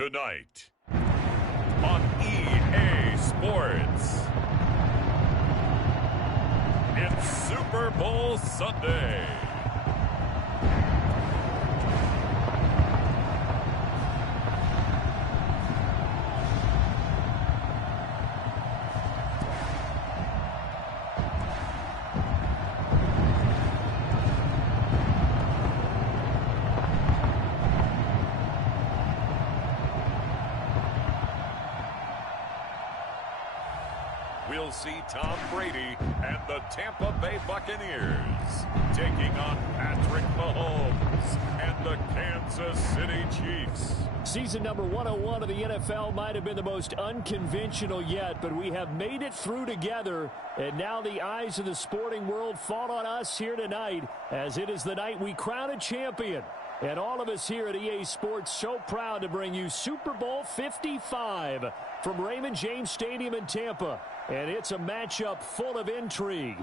Tonight on EA Sports, it's Super Bowl Sunday. We'll see Tom Brady and the Tampa Bay Buccaneers taking on Patrick Mahomes and the Kansas City Chiefs. Season number 101 of the NFL might have been the most unconventional yet, but we have made it through together, and now the eyes of the sporting world fall on us here tonight, as it is the night we crown a champion. And all of us here at EA Sports so proud to bring you Super Bowl 55 from Raymond James Stadium in Tampa. And it's a matchup full of intrigue.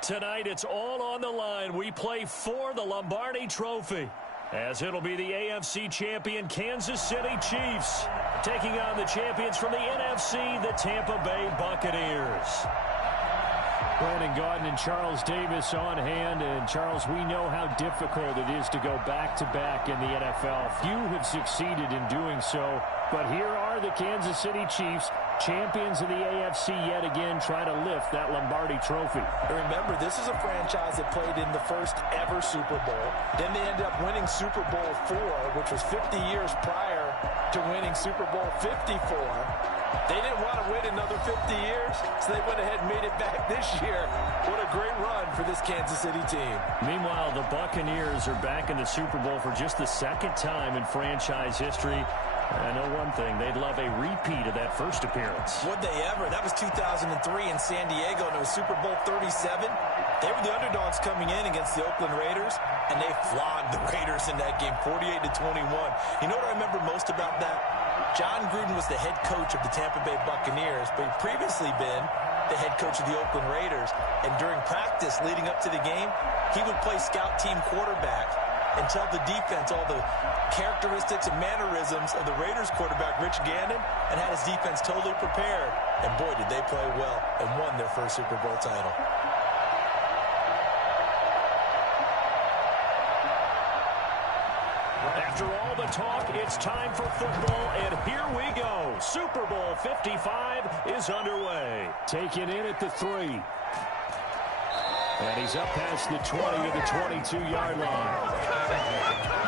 Tonight, it's all on the line. We play for the Lombardi Trophy, as it'll be the AFC champion Kansas City Chiefs taking on the champions from the NFC, the Tampa Bay Buccaneers. Brandon Gaudin and Charles Davis on hand. And, Charles, we know how difficult it is to go back-to-back in the NFL. Few have succeeded in doing so. But here are the Kansas City Chiefs, champions of the AFC yet again, trying to lift that Lombardi Trophy. And remember, this is a franchise that played in the first ever Super Bowl. Then they ended up winning Super Bowl IV, which was 50 years prior to winning Super Bowl 54. They didn't want to wait another 50 years, so they went ahead and made it back this year. What a great run for this Kansas City team. Meanwhile, the Buccaneers are back in the Super Bowl for just the second time in franchise history. I know one thing, they'd love a repeat of that first appearance. Would they ever? That was 2003 in San Diego, and it was Super Bowl 37. They were the underdogs coming in against the Oakland Raiders, and they flogged the Raiders in that game, 48-21. You know what I remember most about that? John Gruden was the head coach of the Tampa Bay Buccaneers, but he'd previously been the head coach of the Oakland Raiders. And during practice leading up to the game, he would play scout team quarterback and tell the defense all the characteristics and mannerisms of the Raiders quarterback, Rich Gannon, and had his defense totally prepared. And boy, did they play well and won their first Super Bowl title. After all the talk, it's time for football, and here we go. Super Bowl 55 is underway. Taken in at the 3. And he's up past the 20 to the 22-yard line.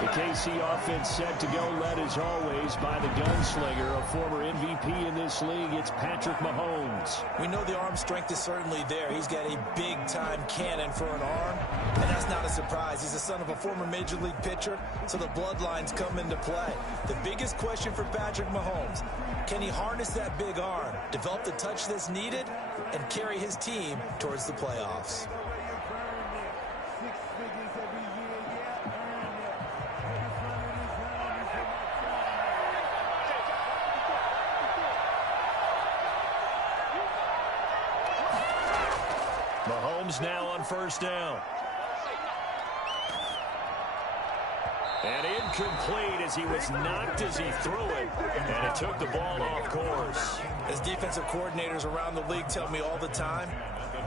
The KC offense set to go, led as always by the gunslinger, a former MVP in this league. It's Patrick Mahomes. We know the arm strength is certainly there. He's got a big-time cannon for an arm, and that's not a surprise. He's the son of a former Major League pitcher, so the bloodlines come into play. The biggest question for Patrick Mahomes, can he harness that big arm, develop the touch that's needed, and carry his team towards the playoffs? Mahomes now on first down. And incomplete as he was knocked as he threw it. And it took the ball off course. As defensive coordinators around the league tell me all the time,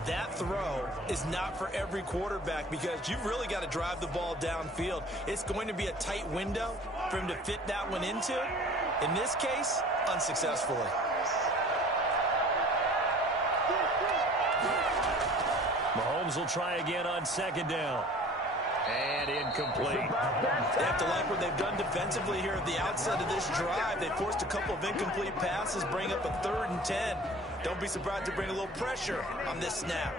that throw is not for every quarterback because you've really got to drive the ball downfield. It's going to be a tight window for him to fit that one into. In this case, unsuccessfully. Mahomes will try again on second down. And incomplete. They have to like what they've done defensively here at the outset of this drive. They forced a couple of incomplete passes, bring up a 3rd and 10. Don't be surprised to bring a little pressure on this snap.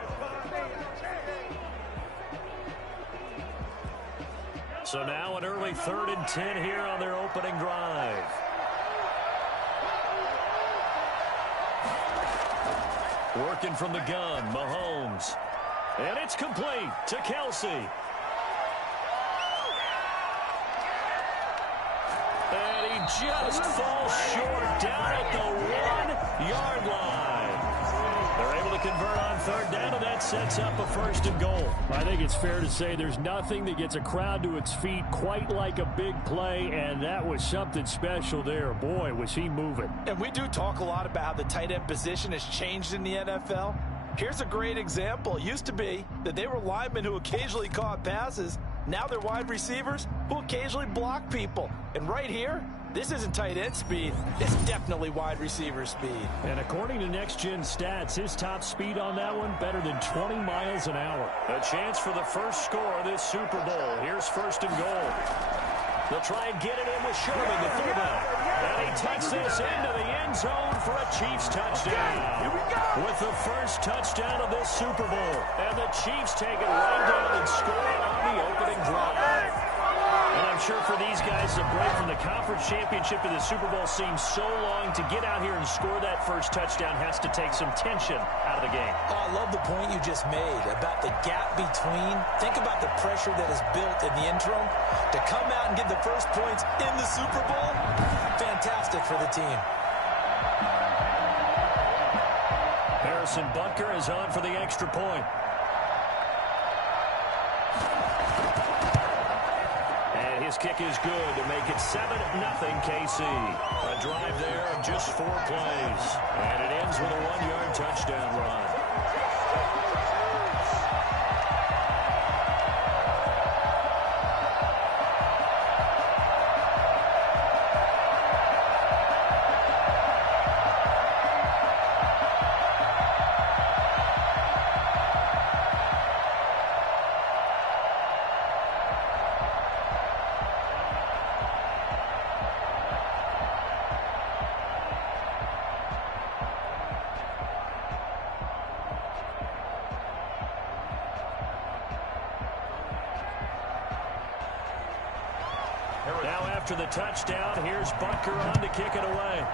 So now an early 3rd and 10 here on their opening drive. Working from the gun, Mahomes. And it's complete to Kelsey. And he just falls short down at the 1-yard line. They're able to convert on third down, and that that sets up a 1st and goal. I think it's fair to say there's nothing that gets a crowd to its feet quite like a big play, and that was something special there. Boy, was he moving. And we do talk a lot about how the tight end position has changed in the NFL. Here's a great example. It used to be that they were linemen who occasionally caught passes. Now they're wide receivers who occasionally block people. And right here, this isn't tight end speed. It's definitely wide receiver speed. And according to Next Gen Stats, his top speed on that one, better than 20 miles an hour. A chance for the first score of this Super Bowl. Here's 1st and goal. They'll try and get it in with Sherman, the fullback. And he tucks this into the end zone for a Chiefs touchdown. Here we go. With the first touchdown of this Super Bowl. And the Chiefs take it right down and score on the opening drive. And I'm sure for these guys, the break from the conference championship to the Super Bowl seems so long. To get out here and score that first touchdown has to take some tension out of the game. Oh, I love the point you just made about the gap between. Think about the pressure that is built in the interim. To come out and get the first points in the Super Bowl, fantastic for the team. Harrison Butker is on for the extra point. And his kick is good to make it 7-0 KC. A drive there of just 4 plays. And it ends with a 1-yard touchdown run. Now after the touchdown, here's Butker on to kick it away.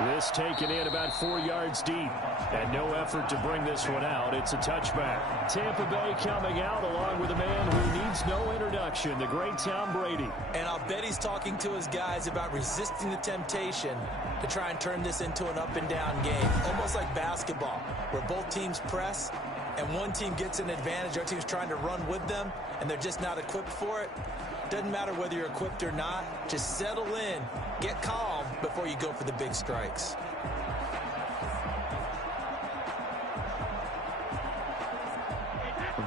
This taken in about 4 yards deep. And no effort to bring this one out. It's a touchback. Tampa Bay coming out along with a man who needs no introduction, the great Tom Brady. And I'll bet he's talking to his guys about resisting the temptation to try and turn this into an up-and-down game. Almost like basketball, where both teams press, and one team gets an advantage, our team's trying to run with them, and they're just not equipped for it. Doesn't matter whether you're equipped or not. Just settle in, get calm before you go for the big strikes.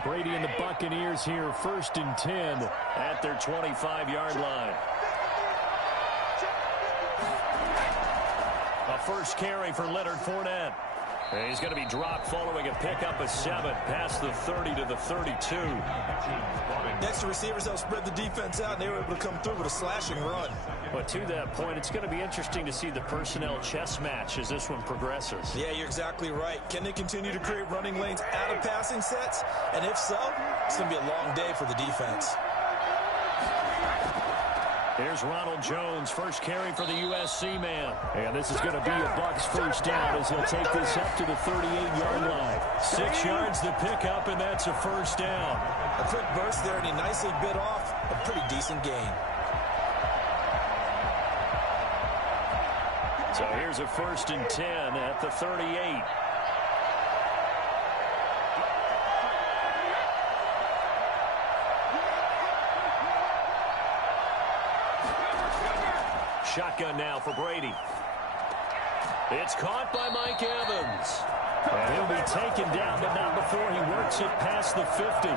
Brady and the Buccaneers here, 1st and 10 at their 25-yard line. A first carry for Leonard Fournette. And he's going to be dropped following a pickup of 7 past the 30 to the 32. Next to receivers, they'll spread the defense out, and they were able to come through with a slashing run. But to that point, it's going to be interesting to see the personnel chess match as this one progresses. Yeah, you're exactly right. Can they continue to create running lanes out of passing sets? And if so, it's going to be a long day for the defense. Here's Ronald Jones, first carry for the USC man. And this is going to be a Bucs first down as he'll take this up to the 38-yard line. 6 yards to pick up, and that's a first down. A quick burst there, and he nicely bit off a pretty decent gain. So here's a 1st and 10 at the 38. Shotgun now for Brady. It's caught by Mike Evans. And he'll be taken down, but not before he works it past the 50.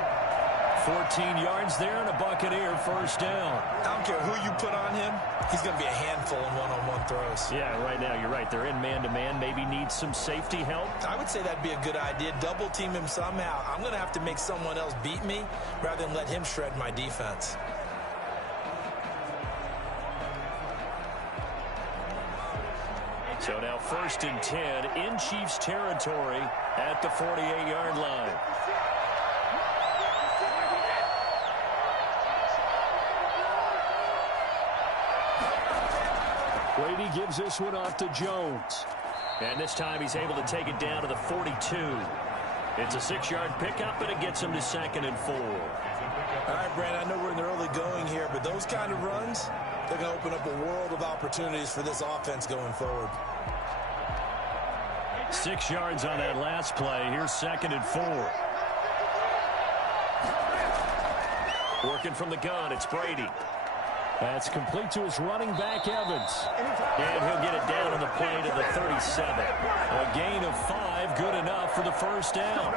14 yards there and a Buccaneer first down. I don't care who you put on him. He's going to be a handful in one-on-one throws. Yeah, right now you're right. They're in man-to-man. Maybe needs some safety help. I would say that'd be a good idea. Double team him somehow. I'm going to have to make someone else beat me rather than let him shred my defense. So now 1st and 10 in Chiefs territory at the 48-yard line. Brady gives this one off to Jones. And this time he's able to take it down to the 42. It's a 6-yard pickup, and it gets him to 2nd and 4. All right, Brad, I know we're in the early going here, but those kind of runs, they're going to open up a world of opportunities for this offense going forward. 6 yards on that last play. Here's 2nd and 4. Working from the gun, it's Brady. That's complete to his running back, Evans. And he'll get it down on the play to the 37. A gain of 5, good enough for the first down.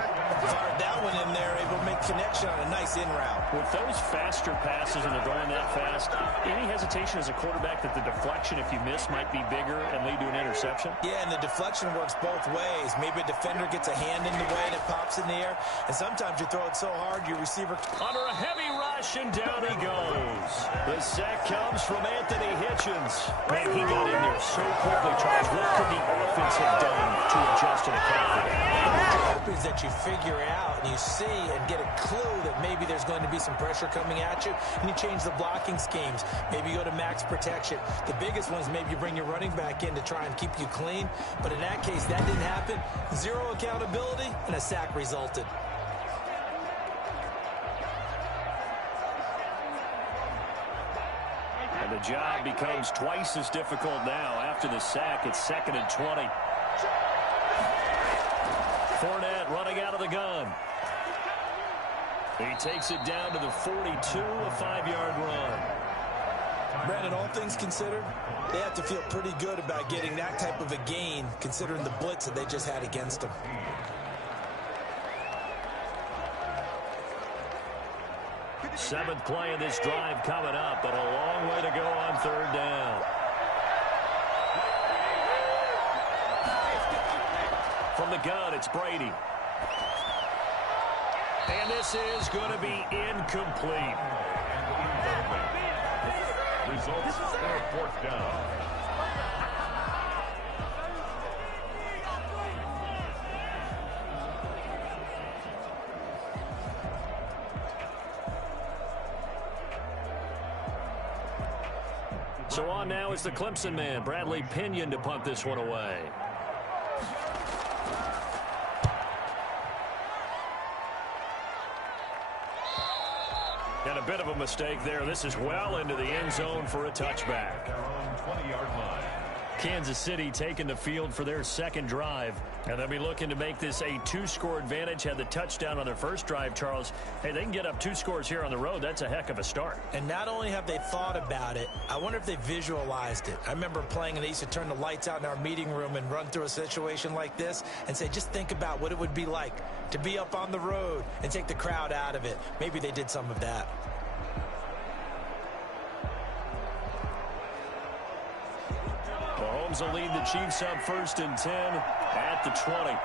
Fired that one in there, able to make connection on a nice in route. With those faster passes and they're going that fast, any hesitation as a quarterback that the deflection, if you miss, might be bigger and lead to an interception? Yeah, and the deflection works both ways. Maybe a defender gets a hand in the way and it pops in the air. And sometimes you throw it so hard, your receiver... Under a heavy rush, and down he goes. The sack comes from Anthony Hitchens. Man, he got in there so quickly, Charles. What could the offense have done to adjust and account for that? Is that you figure out and you see and get a clue that maybe there's going to be some pressure coming at you, and you change the blocking schemes. Maybe you go to max protection. The biggest one is maybe you bring your running back in to try and keep you clean, but in that case, that didn't happen. 0 accountability, and a sack resulted. And the job becomes twice as difficult now. After the sack, it's 2nd and 20. Fournette running out of the gun. He takes it down to the 42, a 5-yard run. Brandon, all things considered, they have to feel pretty good about getting that type of a gain, considering the blitz that they just had against them. Seventh play of this drive coming up, but a long way to go on 3rd down. From the gun, it's Brady. And this is going to be incomplete. Results are 4th down. So on now is the Clemson man, Bradley Pinion, to punt this one away. And a bit of a mistake there. This is well into the end zone for a touchback. Their own 20-yard line. Kansas City taking the field for their 2nd drive. And they'll be looking to make this a 2-score advantage. Had the touchdown on their first drive, Charles. Hey, they can get up 2 scores here on the road. That's a heck of a start. And not only have they thought about it, I wonder if they visualized it. I remember playing and they used to turn the lights out in our meeting room and run through a situation like this and say, just think about what it would be like to be up on the road and take the crowd out of it. Maybe they did some of that. Mahomes will lead the Chiefs up 1st and 10 at the 20.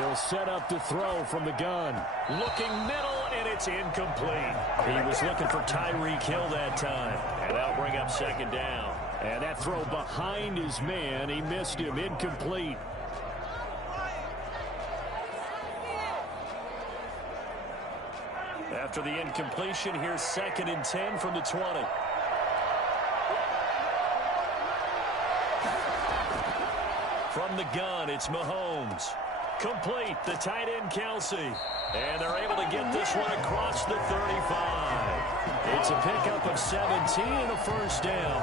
He'll set up to throw from the gun. Looking middle, and it's incomplete. He was looking for Tyreek Hill that time. And that'll bring up 2nd down. And that throw behind his man, he missed him. Incomplete. After the incompletion, here's 2nd and 10 from the 20. From the gun, it's Mahomes. Complete, the tight end, Kelsey. And they're able to get this one across the 35. It's a pickup of 17 and a 1st down.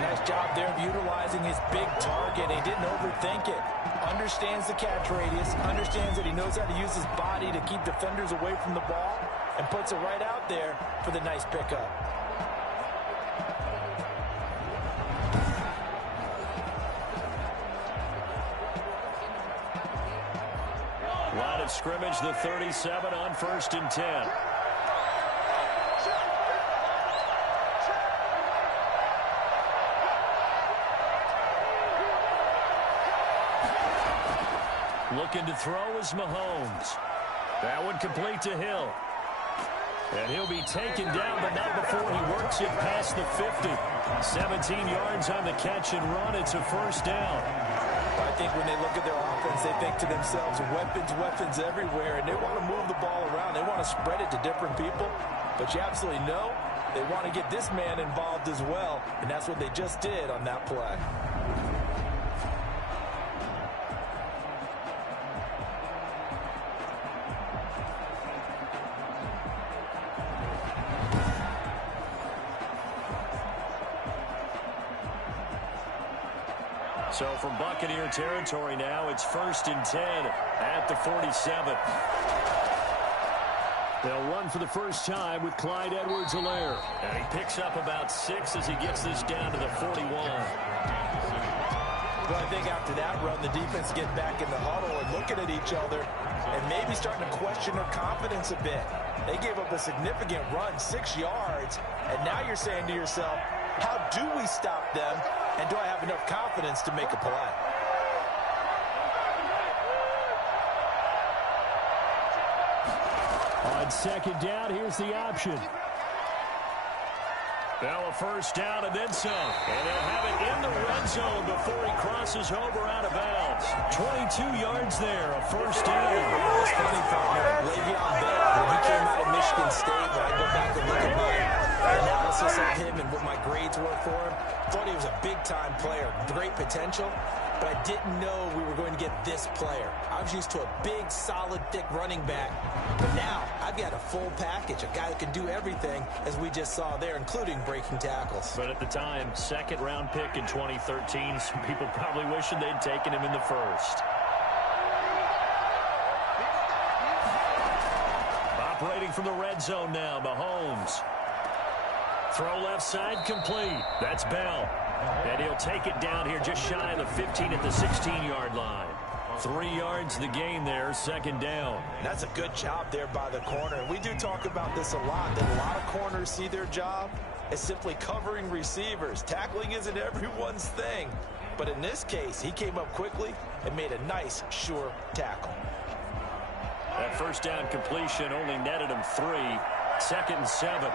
Nice job there of utilizing his big target. He didn't overthink it. Understands the catch radius. Understands that he knows how to use his body to keep defenders away from the ball. And puts it right out there for the nice pickup. Line of scrimmage, the 37 on 1st and 10. Looking to throw is Mahomes. That one complete to Hill. And he'll be taken down, but not before he works it past the 50. 17 yards on the catch and run. It's a 1st down. I think when they look at their offense, they think to themselves, weapons everywhere, and they want to move the ball around. They want to spread it to different people. But you absolutely know they want to get this man involved as well, and that's what they just did on that play. So from Buccaneer territory now, it's 1st and 10 at the 47. They'll run for the first time with Clyde Edwards-Helaire. And he picks up about 6 as he gets this down to the 41. Well, I think after that run, the defense get back in the huddle and looking at each other and maybe starting to question their confidence a bit. They gave up a significant run, 6 yards, and now you're saying to yourself, how do we stop them, and do I have enough confidence to make a play? On 2nd down, here's the option. Now a 1st down and then some. And they'll have it in the red zone before he crosses over out of bounds. 22 yards there, a 1st down. It's funny, partner. Le'Veon Bell, when he came out of Michigan State, when I go back and look at my analysis of him and what my grades were for him, thought he was a big-time player, great potential, but I didn't know we were going to get this player. I was used to a big, solid, thick running back, but now I've got a full package, a guy who can do everything, as we just saw there, including breaking tackles. But at the time, 2nd-round pick in 2013, some people probably wishing they'd taken him in the 1st. Operating from the red zone now, Mahomes. Throw left side, complete. That's Bell. And he'll take it down here just shy of the 15 at the 16-yard line. 3 yards the gain there, 2nd down. That's a good job there by the corner. And we do talk about this a lot, that a lot of corners see their job as simply covering receivers. Tackling isn't everyone's thing. But in this case, he came up quickly and made a nice, sure tackle. That 1st down completion only netted him 3. 2nd and 7.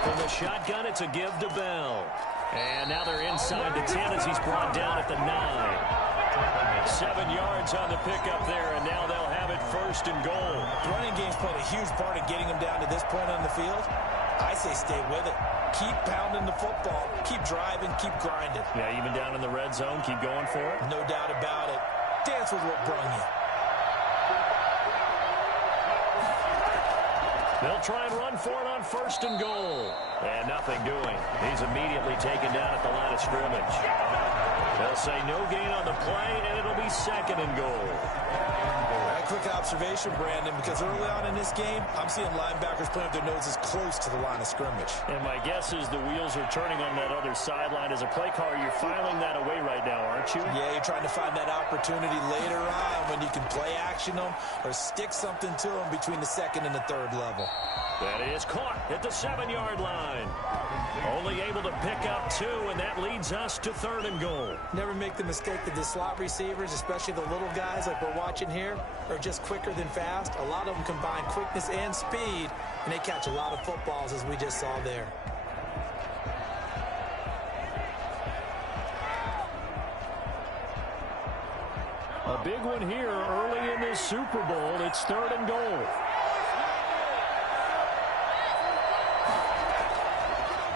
From the shotgun, it's a give to Bell. And now they're inside the 10 as he's brought down at the 9. 7 yards on the pickup there, and now they'll have it 1st and goal. The running game's played a huge part in getting them down to this point on the field. I say stay with it. Keep pounding the football. Keep driving. Keep grinding. Yeah, even down in the red zone, keep going for it. No doubt about it. Dance with what brung you. They'll try and run for it on 1st and goal. And nothing doing. He's immediately taken down at the line of scrimmage. They'll say no gain on the play, and it'll be 2nd and goal. A quick observation, Brandon, because early on in this game, I'm seeing linebackers playing with their noses close to the line of scrimmage. And my guess is the wheels are turning on that other sideline. As a play caller, you're filing that away right now, aren't you? Yeah, you're trying to find that opportunity later on when you can play action them or stick something to them between the 2nd and the 3rd level. That is caught at the 7-yard line. Only able to pick up 2, and that leads us to 3rd and goal. Never make the mistake that the slot receivers, especially the little guys like we're watching here, are just quicker than fast. A lot of them combine quickness and speed, and they catch a lot of footballs, as we just saw there. A big one here early in this Super Bowl. It's 3rd and goal.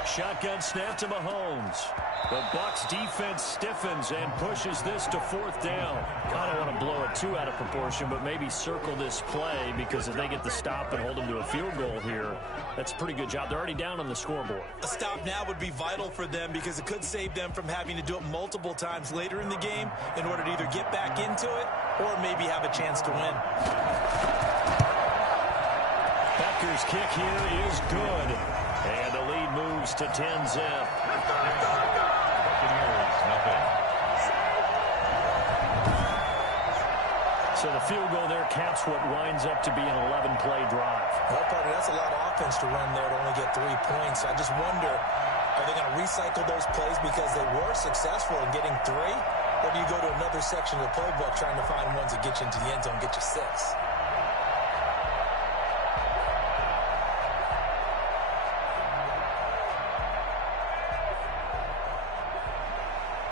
Shotgun snap to Mahomes. The Bucs defense stiffens and pushes this to 4th down. I don't want to blow it too out of proportion, but maybe circle this play, because if they get the stop and hold them to a field goal here, that's a pretty good job. They're already down on the scoreboard. A stop now would be vital for them, because it could save them from having to do it multiple times later in the game in order to either get back into it or maybe have a chance to win. Becker's kick here is good. And the lead moves to 10-zip. So the field goal there caps what winds up to be an 11-play drive. Well, partner, that's a lot of offense to run there to only get 3 points. I just wonder, are they going to recycle those plays because they were successful in getting 3? Or do you go to another section of the playbook trying to find ones that get you into the end zone and get you 6?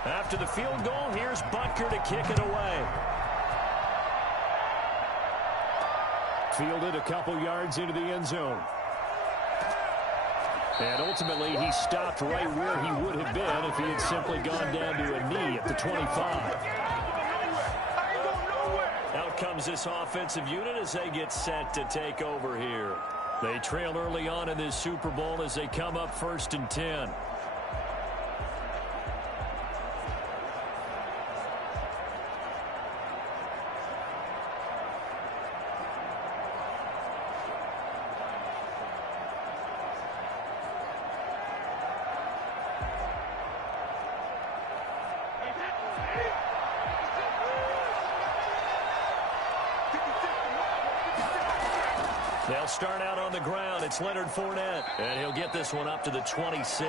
After the field goal, here's Butker to kick it away. Fielded a couple yards into the end zone. And ultimately, he stopped right where he would have been if he had simply gone down to a knee at the 25. Out comes this offensive unit as they get set to take over here. They trail early on in this Super Bowl as they come up 1st and 10. They'll start out on the ground. It's Leonard Fournette, and he'll get this one up to the 26.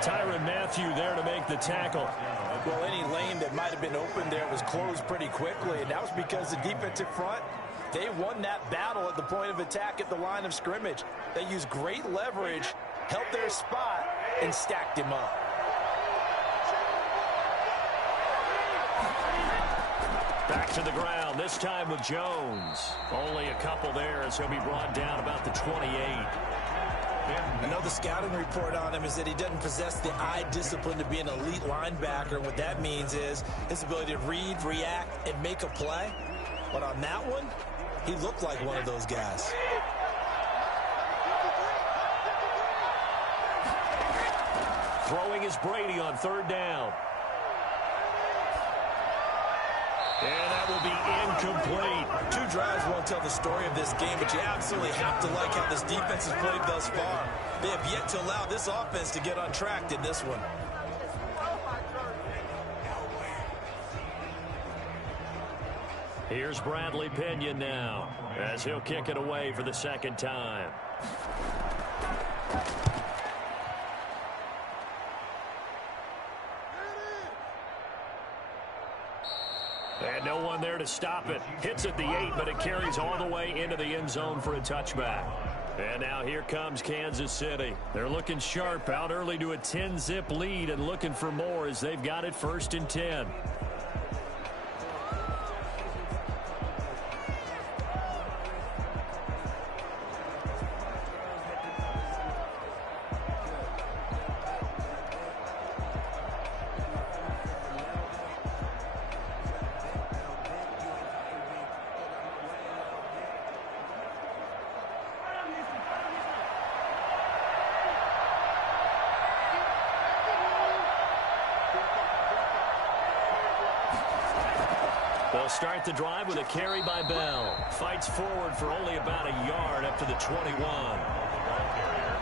Tyrann Mathieu there to make the tackle. Well, any lane that might have been open there was closed pretty quickly, and that was because the defensive front, they won that battle at the point of attack at the line of scrimmage. They used great leverage, held their spot, and stacked him up. Back to the ground, this time with Jones. Only a couple there as he'll be brought down about the 28. I know the scouting report on him is that he doesn't possess the eye discipline to be an elite linebacker. What that means is his ability to read, react, and make a play. But on that one, he looked like one of those guys. Throwing is Brady on 3rd down. And that will be incomplete. 2 drives won't tell the story of this game, but you absolutely have to like how this defense has played thus far. They have yet to allow this offense to get on track in this one. Here's Bradley Pinion now as he'll kick it away for the 2nd time. And no one there to stop it. Hits at the 8, but it carries all the way into the end zone for a touchback. And now here comes Kansas City. They're looking sharp, out early to a 10-zip lead and looking for more as they've got it 1st and 10. They'll start the drive with a carry by Bell. Fights forward for only about a yard up to the 21.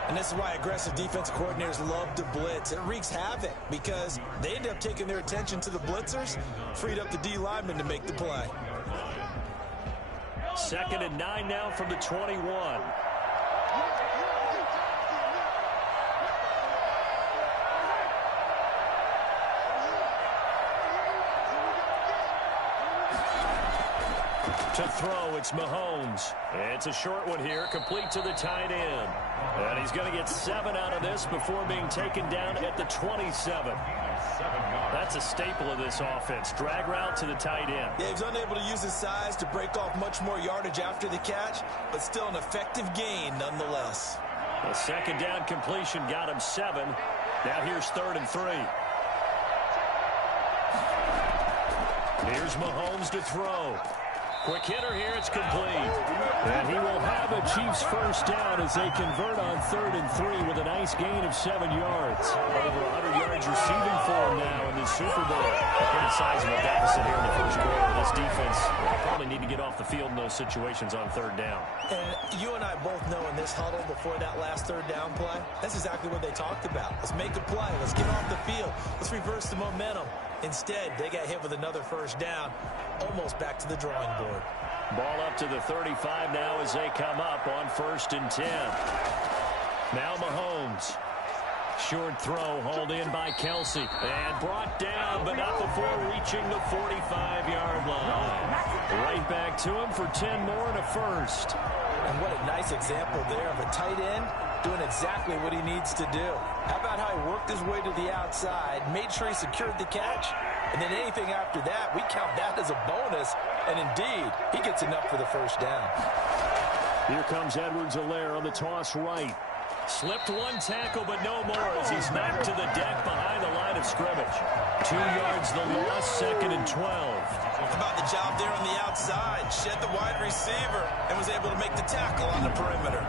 And this is why aggressive defense coordinators love to blitz. It wreaks havoc because they end up taking their attention to the blitzers, freed up the D lineman to make the play. 2nd and 9 now from the 21. To throw, it's Mahomes. It's a short one here, complete to the tight end. And he's going to get 7 out of this before being taken down at the 27. That's a staple of this offense. Drag route to the tight end. Yeah, he's unable to use his size to break off much more yardage after the catch, but still an effective gain nonetheless. A 2nd down completion got him 7. Now here's 3rd and 3. Here's Mahomes to throw. Quick hitter here, it's complete. And he will have a Chiefs 1st down as they convert on 3rd and 3 with a nice gain of 7 yards. Over 100 yards receiving for him now in this Super Bowl. Pretty sizable deficit here in the 1st quarter. This defense will probably need to get off the field in those situations on 3rd down. And you and I both know in this huddle before that last 3rd down play, that's exactly what they talked about. Let's make a play. Let's get off the field. Let's reverse the momentum. Instead, they got hit with another 1st down, almost back to the drawing board. Ball up to the 35 now as they come up on 1st and 10. Now Mahomes. Short throw, hauled in by Kelsey. And brought down, but not before reaching the 45-yard line. Right back to him for 10 more and a 1st. And what a nice example there of a tight end doing exactly what he needs to do. How about how he worked his way to the outside, made sure he secured the catch, and then anything after that, we count that as a bonus. And indeed, he gets enough for the 1st down. Here comes Edwards-Helaire on the toss right. Slipped one tackle, but no more as he's knocked to the deck behind the line of scrimmage. 2 yards the loss, 2nd and 12. How about the job there on the outside? Shed the wide receiver and was able to make the tackle on the perimeter.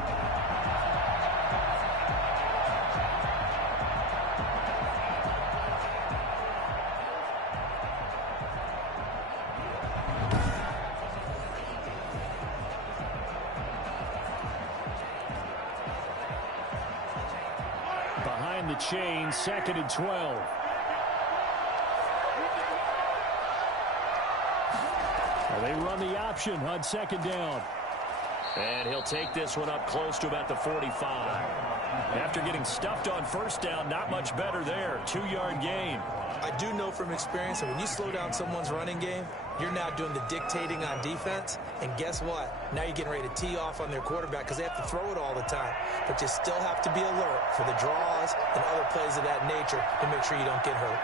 Behind the chain, 2nd and 12. Well, they run the option on 2nd down. And he'll take this one up close to about the 45. After getting stuffed on 1st down, not much better there. 2-yard gain. I do know from experience that when you slow down someone's running game, you're now doing the dictating on defense. And guess what? Now you're getting ready to tee off on their quarterback because they have to throw it all the time. But you still have to be alert for the draws and other plays of that nature to make sure you don't get hurt.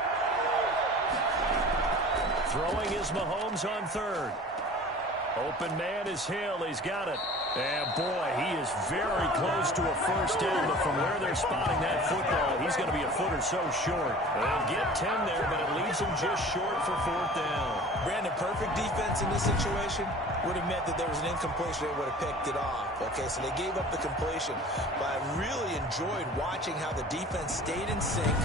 Throwing is Mahomes on 3rd. Open man is Hill. He's got it. And, boy, he is very close to a 1st down. But from where they're spotting that football, he's going to be a foot or so short. They'll get 10 there, but it leaves him just short for 4th down. Brandon, perfect defense in this situation would have meant that there was an incompletion. They would have picked it off. Okay, so they gave up the completion. But I really enjoyed watching how the defense stayed in sync,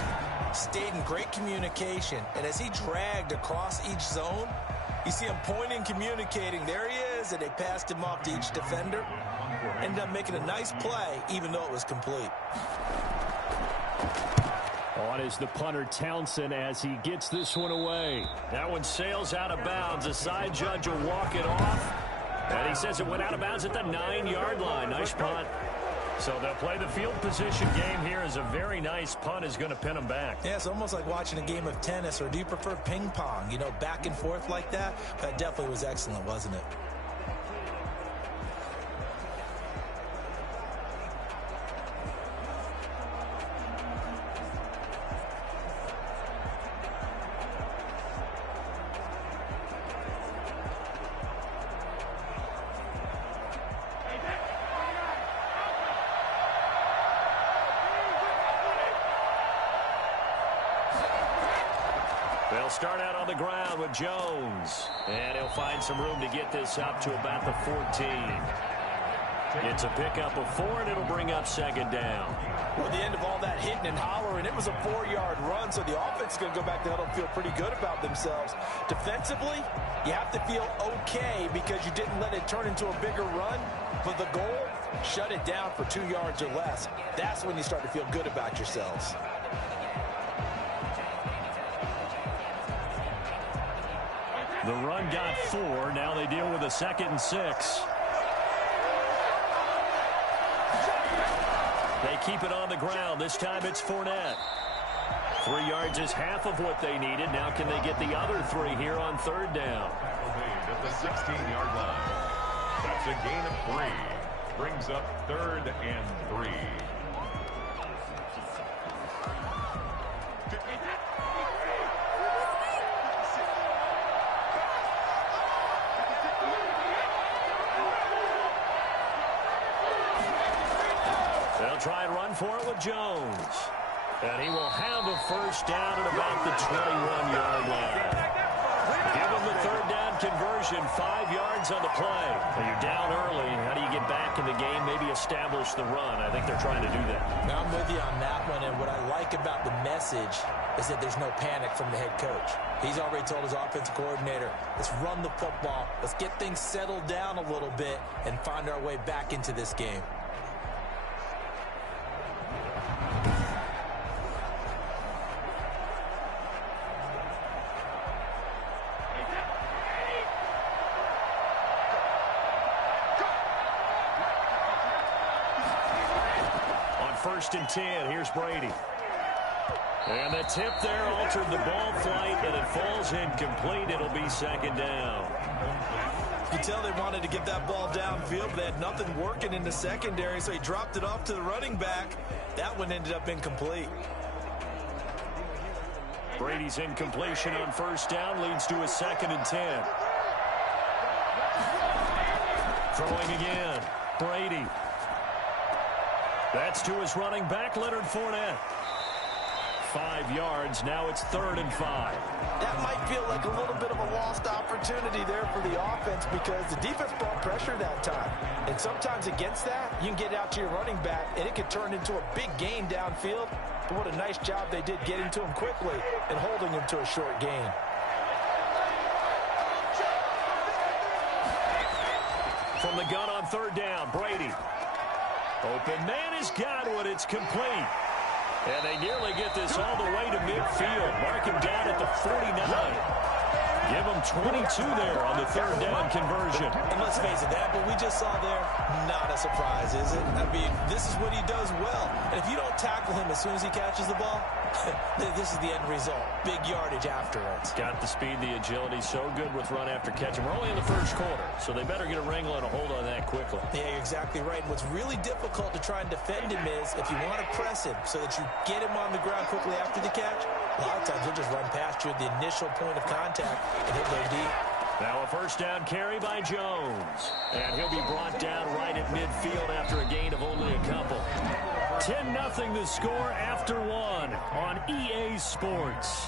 stayed in great communication. And as he dragged across each zone, you see him pointing, communicating. There he is, and they passed him off to each defender. Ended up making a nice play, even though it was complete. On is the punter, Townsend, as he gets this one away. That one sails out of bounds. The side judge will walk it off. And he says it went out of bounds at the 9-yard line. Nice punt. So they'll play the field position game here as a very nice punt is going to pin them back. Yeah, it's almost like watching a game of tennis, or do you prefer ping pong? You know, back and forth like that? That definitely was excellent, wasn't it? They'll start out on the ground with Jones. And he'll find some room to get this up to about the 14. It's a pickup of 4, and it'll bring up 2nd down. Well, the end of all that hitting and hollering, it was a 4-yard run, so the offense is going to go back to huddle and feel pretty good about themselves. Defensively, you have to feel okay because you didn't let it turn into a bigger run. But the goal, shut it down for 2 yards or less. That's when you start to feel good about yourselves. The run got 4. Now they deal with a 2nd and 6. They keep it on the ground. This time it's Fournette. 3 yards is half of what they needed. Now can they get the other 3 here on 3rd down? At the 16-yard line. That's a gain of 3. Brings up 3rd and 3. They'll try and run for it with Jones. And he will have a 1st down at about the 21-yard line. Give him the 3rd down conversion, 5 yards on the play. Well, you're down early. How do you get back in the game? Maybe establish the run. I think they're trying to do that. Now, I'm with you on that one, and what I like about the message is that there's no panic from the head coach. He's already told his offensive coordinator, let's run the football, let's get things settled down a little bit and find our way back into this game. On 1st and 10, here's Brady. And the tip there altered the ball flight, and it falls incomplete. It'll be 2nd down. You tell they wanted to get that ball downfield, but they had nothing working in the secondary, so he dropped it off to the running back. That one ended up incomplete. Brady's incompletion on 1st down leads to a 2nd and 10. Throwing again. Brady. That's to his running back, Leonard Fournette. 5 yards. Now it's 3rd and 5. That might feel like a little bit of a lost opportunity there for the offense because the defense brought pressure that time. And sometimes against that, you can get out to your running back, and it could turn into a big gain downfield. But what a nice job they did getting to him quickly and holding him to a short gain. From the gun on 3rd down, Brady. Open man is Godwin. It's complete. And they nearly get this all the way to midfield. Mark him down at the 49. Give him 22 there on the 3rd down conversion. And let's face it, that what we just saw there, not a surprise, is it? I mean, this is what he does well. And if you don't tackle him as soon as he catches the ball, this is the end result. Big yardage afterwards. Got the speed, the agility, so good with run after catch. And we're only in the 1st quarter, so they better get a wrangle and a hold on that quickly. Yeah, you're exactly right. And what's really difficult to try and defend him is if you want to press him so that you get him on the ground quickly after the catch, a lot of times he'll just run past you at the initial point of contact and he'll go deep. Now a 1st down carry by Jones. And he'll be brought down right at midfield after a gain of only a couple. 10-0 the score after 1 on EA Sports.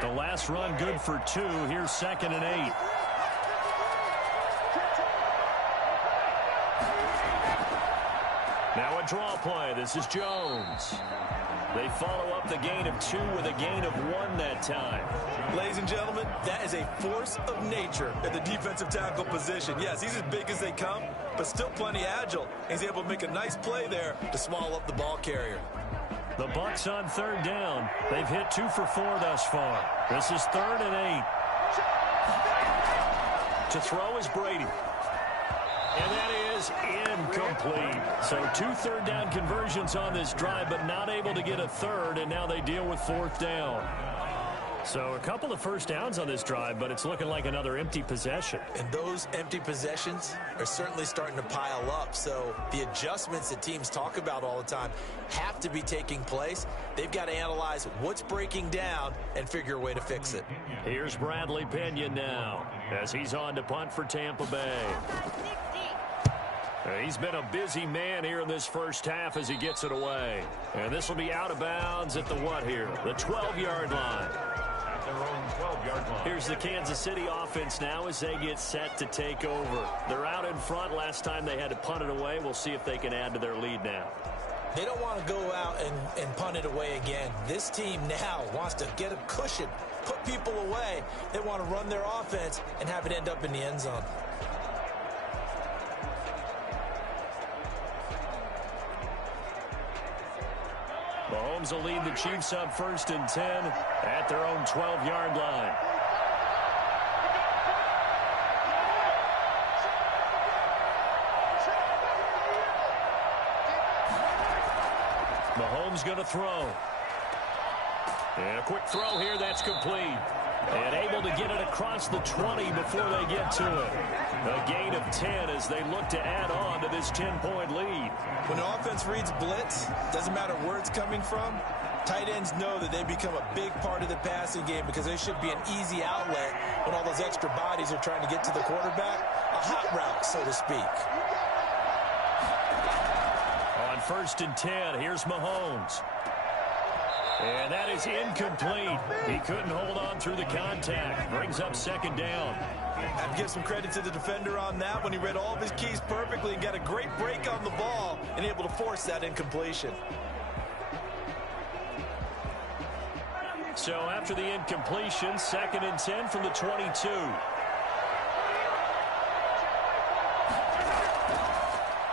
The last run good for 2. Here's 2nd and 8. Now a draw play. This is Jones. They follow up the gain of 2 with a gain of 1 that time. Ladies and gentlemen, that is a force of nature at the defensive tackle position. Yes, he's as big as they come, but still plenty agile. He's able to make a nice play there to swallow up the ball carrier. The Bucs on 3rd down. They've hit 2 for 4 thus far. This is 3rd and 8. To throw is Brady. And that is incomplete. So 2 3rd down conversions on this drive, but not able to get a 3rd, and now they deal with 4th down. So a couple of 1st downs on this drive, but it's looking like another empty possession. And those empty possessions are certainly starting to pile up. So the adjustments that teams talk about all the time have to be taking place. They've got to analyze what's breaking down and figure a way to fix it. Here's Bradley Pinion now as he's on to punt for Tampa Bay. He's been a busy man here in this 1st half as he gets it away. And this will be out of bounds at the what here? The 12-yard line. Their own 12-yard line. Here's the Kansas City offense now as they get set to take over. They're out in front. Last time they had to punt it away. We'll see if they can add to their lead now. They don't want to go out and punt it away again. This team now wants to get a cushion, put people away. They want to run their offense and have it end up in the end zone. Mahomes will lead the Chiefs up 1st and 10 at their own 12-yard line. Mahomes going to throw. And a quick throw here, that's complete. And able to get it across the 20 before they get to it. A gain of 10 as they look to add on to this 10-point lead. When the offense reads blitz, doesn't matter where it's coming from, tight ends know that they become a big part of the passing game because they should be an easy outlet when all those extra bodies are trying to get to the quarterback. A hot route, so to speak. On 1st and 10, here's Mahomes. And that is incomplete. He couldn't hold on through the contact. Brings up 2nd down. I'd give some credit to the defender on that when he read all of his keys perfectly and got a great break on the ball and able to force that incompletion. So after the incompletion, 2nd and 10 from the 22.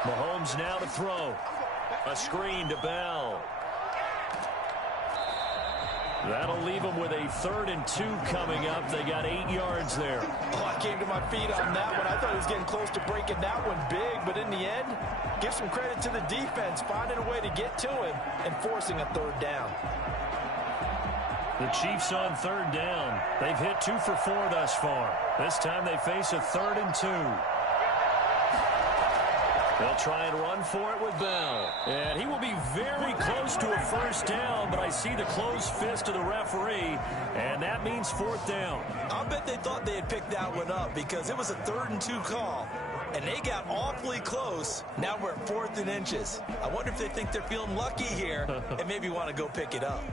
Mahomes now to throw. A screen to Bell. That'll leave them with a 3rd and 2 coming up. They got 8 yards there. Oh, I came to my feet on that one. I thought he was getting close to breaking that one big, but in the end, give some credit to the defense, finding a way to get to him and forcing a 3rd down. The Chiefs on 3rd down. They've hit 2 for 4 thus far. This time they face a 3rd and 2. They'll try and run for it with Bell. And he will be very close to a first down, but I see the closed fist of the referee, and that means fourth down. I'll bet they thought they had picked that one up because it was a 3rd and 2 call, and they got awfully close. Now we're at 4th and inches. I wonder if they think they're feeling lucky here and maybe want to go pick it up.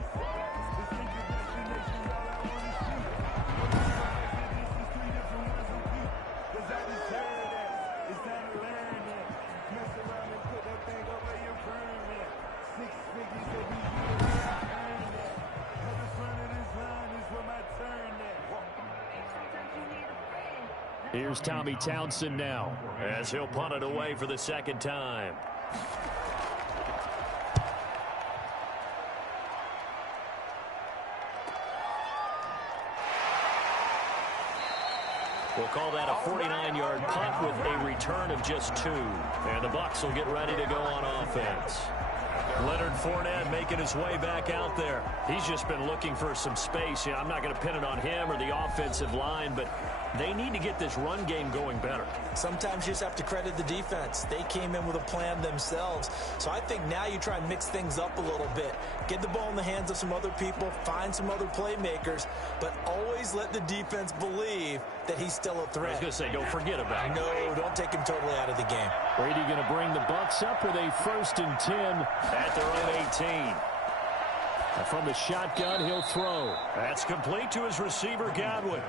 Here's Tommy Townsend now as he'll punt it away for the second time. We'll call that a 49-yard punt with a return of just 2. And the Bucs will get ready to go on offense. Leonard Fournette making his way back out there. He's just been looking for some space. I'm not going to pin it on him or the offensive line, but they need to get this run game going better. Sometimes you just have to credit the defense. They came in with a plan themselves. So I think now you try and mix things up a little bit. Get the ball in the hands of some other people, find some other playmakers, but always let the defense believe that he's still a threat. I was going to say, don't forget about it. No, don't take him totally out of the game. Brady going to bring the Bucs up with a 1st and 10 at their own 18. And from the shotgun, he'll throw. That's complete to his receiver, Godwin.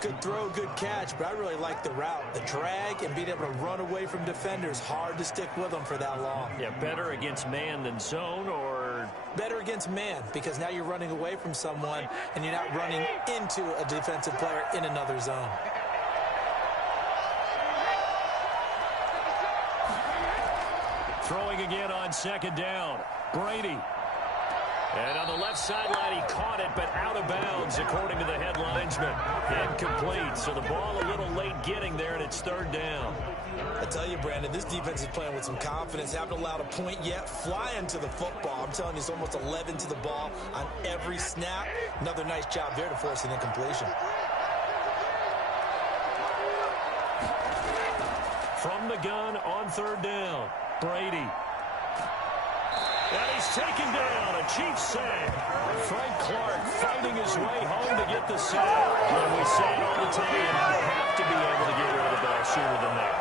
Good throw, good catch, but I really like the route. The drag and being able to run away from defenders. Hard to stick with them for that long. Yeah, better against man than zone, or? Better against man, because now you're running away from someone and you're not running into a defensive player in another zone. Throwing again on 2nd down. Brady. And on the left sideline, he caught it, but out of bounds, according to the head linesman. Incomplete, so the ball a little late getting there, and it's 3rd down. I tell you, Brandon, this defense is playing with some confidence. Haven't allowed a point yet. Flying to the football. I'm telling you, it's almost 11 to the ball on every snap. Another nice job there to force an incompletion. From the gun on 3rd down, Brady. And he's taken down, a Chiefs sack. Frank Clark fighting his way home to get the sack. When we say it all the time, you have to be able to get rid of the ball sooner than that.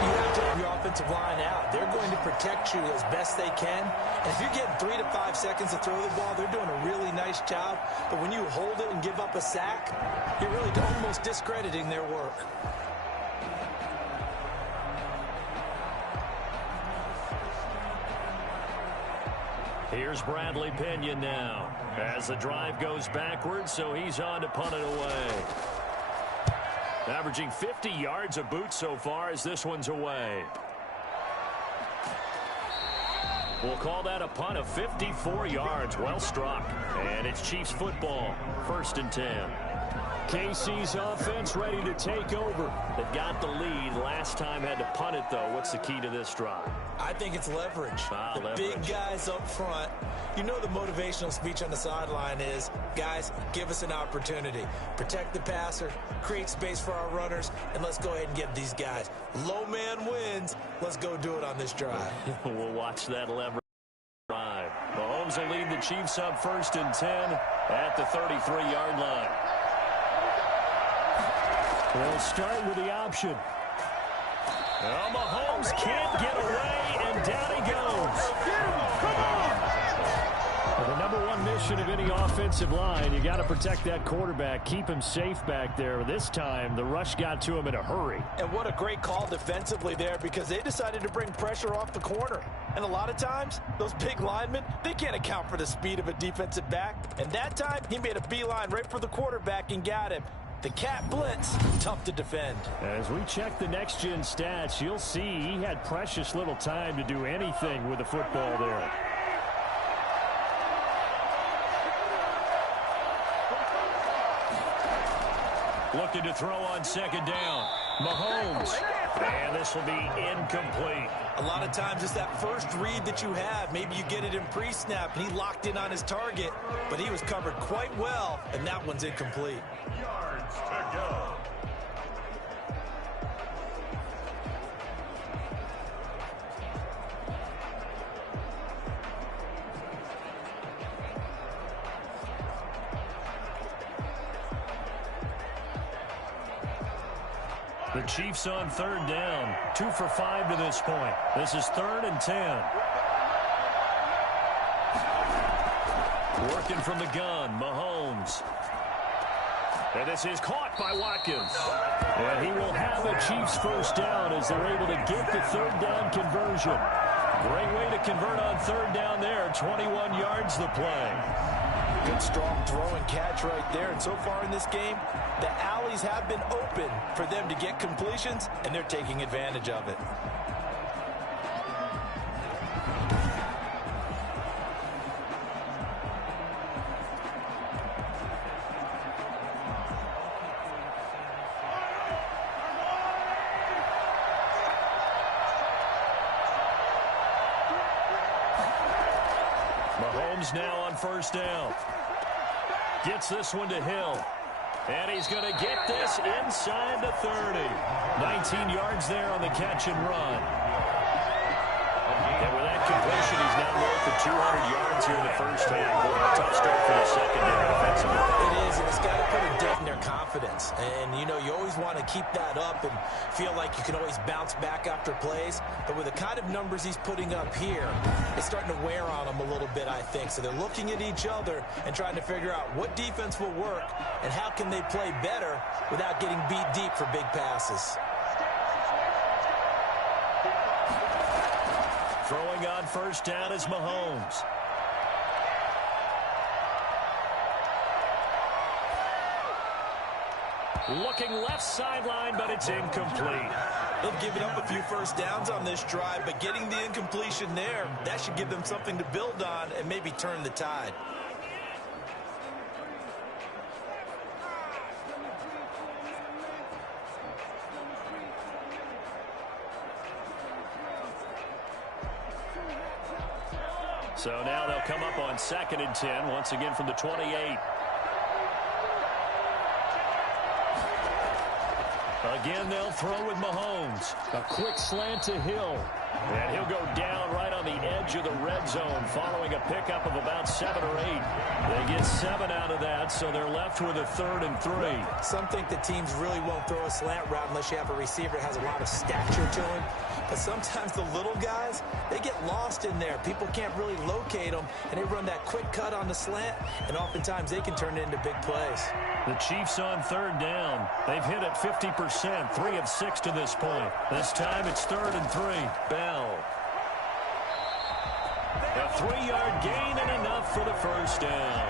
You have to have your offensive line out. They're going to protect you as best they can. And if you're getting 3 to 5 seconds to throw the ball, they're doing a really nice job. But when you hold it and give up a sack, you're really almost discrediting their work. Here's Bradley Pinion now as the drive goes backwards, so he's on to punt it away. Averaging 50 yards a boot so far as this one's away. We'll call that a punt of 54 yards. Well struck. And it's Chiefs football. 1st and 10. KC's offense ready to take over. They've got the lead. Last time had to punt it, though. What's the key to this drive? I think it's leverage. Leverage. Big guys up front. You know the motivational speech on the sideline is, guys, give us an opportunity. Protect the passer, create space for our runners, and let's go ahead and get these guys. Low man wins. Let's go do it on this drive. We'll watch that leverage drive. Mahomes will lead the Chiefs up 1st and 10 at the 33-yard line. They'll start with the option. Well, Mahomes can't get away, and down he goes. Come on! Well, the number one mission of any offensive line, you got to protect that quarterback, keep him safe back there. This time, the rush got to him in a hurry. And what a great call defensively there, because they decided to bring pressure off the corner. And a lot of times, those big linemen, they can't account for the speed of a defensive back. And that time, he made a beeline right for the quarterback and got him. The cat blitz, tough to defend. As we check the next-gen stats, you'll see he had precious little time to do anything with the football there. Looking to throw on 2nd down. Mahomes. And this will be incomplete. A lot of times it's that first read that you have. Maybe you get it in pre-snap, and he locked in on his target, but he was covered quite well, and that one's incomplete. Yards to go. The Chiefs on third down. 2 for 5 to this point. This is 3rd and 10. Working from the gun, Mahomes. And this is caught by Watkins. And he will have a Chiefs first down as they're able to get the third down conversion. Great way to convert on third down there. 21 yards the play. Good strong throw and catch right there. And so far in this game, the alleys have been open for them to get completions, and they're taking advantage of it. Mahomes now on first down. Gets this one to Hill. And he's going to get this inside the 30. 19 yards there on the catch and run. And with that completion, he's now north of 200 yards here in the first half. Boy, a tough start for the secondary offensively. It is, and it's got to put a dent in their confidence. And, you know, you always want to keep that up and feel like you can always bounce back after plays. But with the kind of numbers he's putting up here, it's starting to wear on them a little bit, I think. So they're looking at each other and trying to figure out what defense will work and how can they play better without getting beat deep for big passes. Throwing on first down is Mahomes. Looking left sideline, but it's incomplete. They've given up a few first downs on this drive, but getting the incompletion there, that should give them something to build on and maybe turn the tide. So now they'll come up on 2nd and 10, once again from the 28. Again, they'll throw with Mahomes. A quick slant to Hill. And he'll go down right on the edge of the red zone following a pickup of about 7 or 8. They get 7 out of that, so they're left with a 3rd and 3. Some think the teams really won't throw a slant route unless you have a receiver that has a lot of stature to him. But sometimes the little guys, they get lost in there. People can't really locate them, and they run that quick cut on the slant, and oftentimes they can turn it into big plays. The Chiefs on third down. They've hit it 50%, 3 of 6 to this point. This time it's 3rd and 3. Bell. A 3-yard gain and enough for the first down.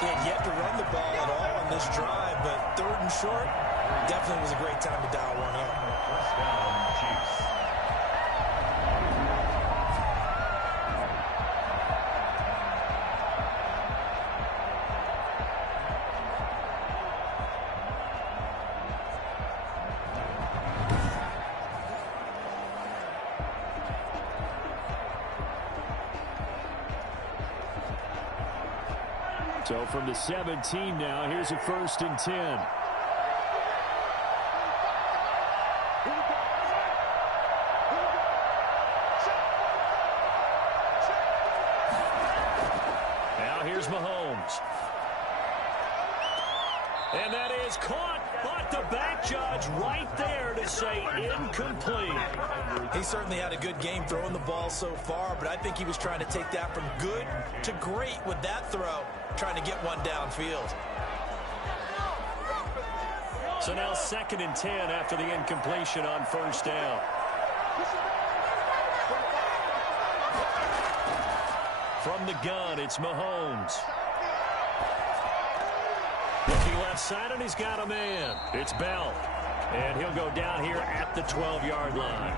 They had yet to run the ball at all on this drive, but 3rd and short definitely was a great time to dial one up. First down, Chiefs. So from the 17 now, here's a 1st and 10. Now here's Mahomes. And that is caught, but the back judge right there to say incomplete. He certainly had a good game throwing the ball so far, but I think he was trying to take that from good to great with that throw, trying to get one downfield. So now 2nd and 10 after the incompletion on first down. From the gun, it's Mahomes. Looking left side, and he's got a man. It's Bell. And he'll go down here at the 12-yard line.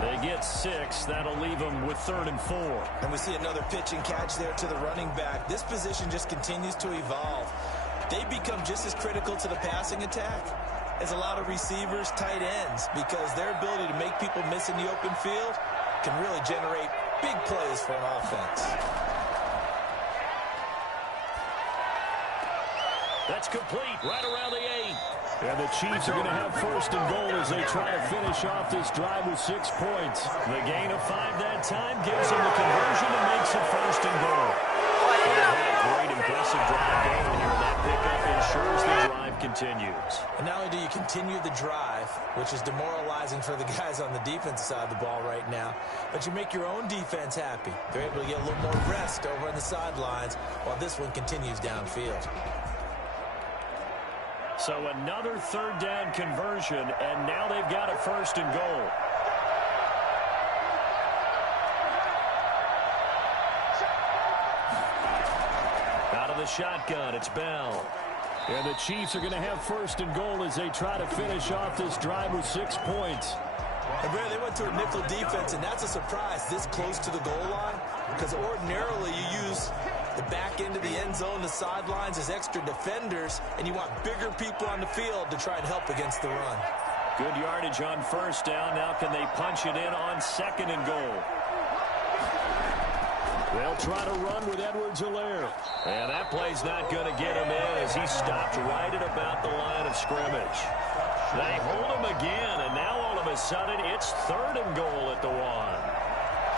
They get 6. That'll leave them with 3rd and 4. And we see another pitch and catch there to the running back. This position just continues to evolve. They become just as critical to the passing attack as a lot of receivers, tight ends, because their ability to make people miss in the open field can really generate big plays for an offense. That's complete right around the 8. And the Chiefs are going to have 1st and goal as they try to finish off this drive with 6 points. The gain of 5 that time gives them the conversion and makes it 1st and goal. Great, impressive drive going here. That pickup ensures the drive continues. And not only do you continue the drive, which is demoralizing for the guys on the defensive side of the ball right now, but you make your own defense happy. They're able to get a little more rest over on the sidelines while this one continues downfield. So another third down conversion, and now they've got a 1st and goal. Out of the shotgun, it's Bell. And the Chiefs are going to have 1st and goal as they try to finish off this drive with 6 points. And Brad, they went to a nickel defense, and that's a surprise this close to the goal line, because ordinarily you use the back end of the end zone, the sidelines as extra defenders, and you want bigger people on the field to try and help against the run. Good yardage on 1st down. Now can they punch it in on 2nd and goal? They'll try to run with Edwards-Helaire. And that play's not going to get him in as he stopped right at about the line of scrimmage. They hold him again, and now all of a sudden it's 3rd and goal at the 1.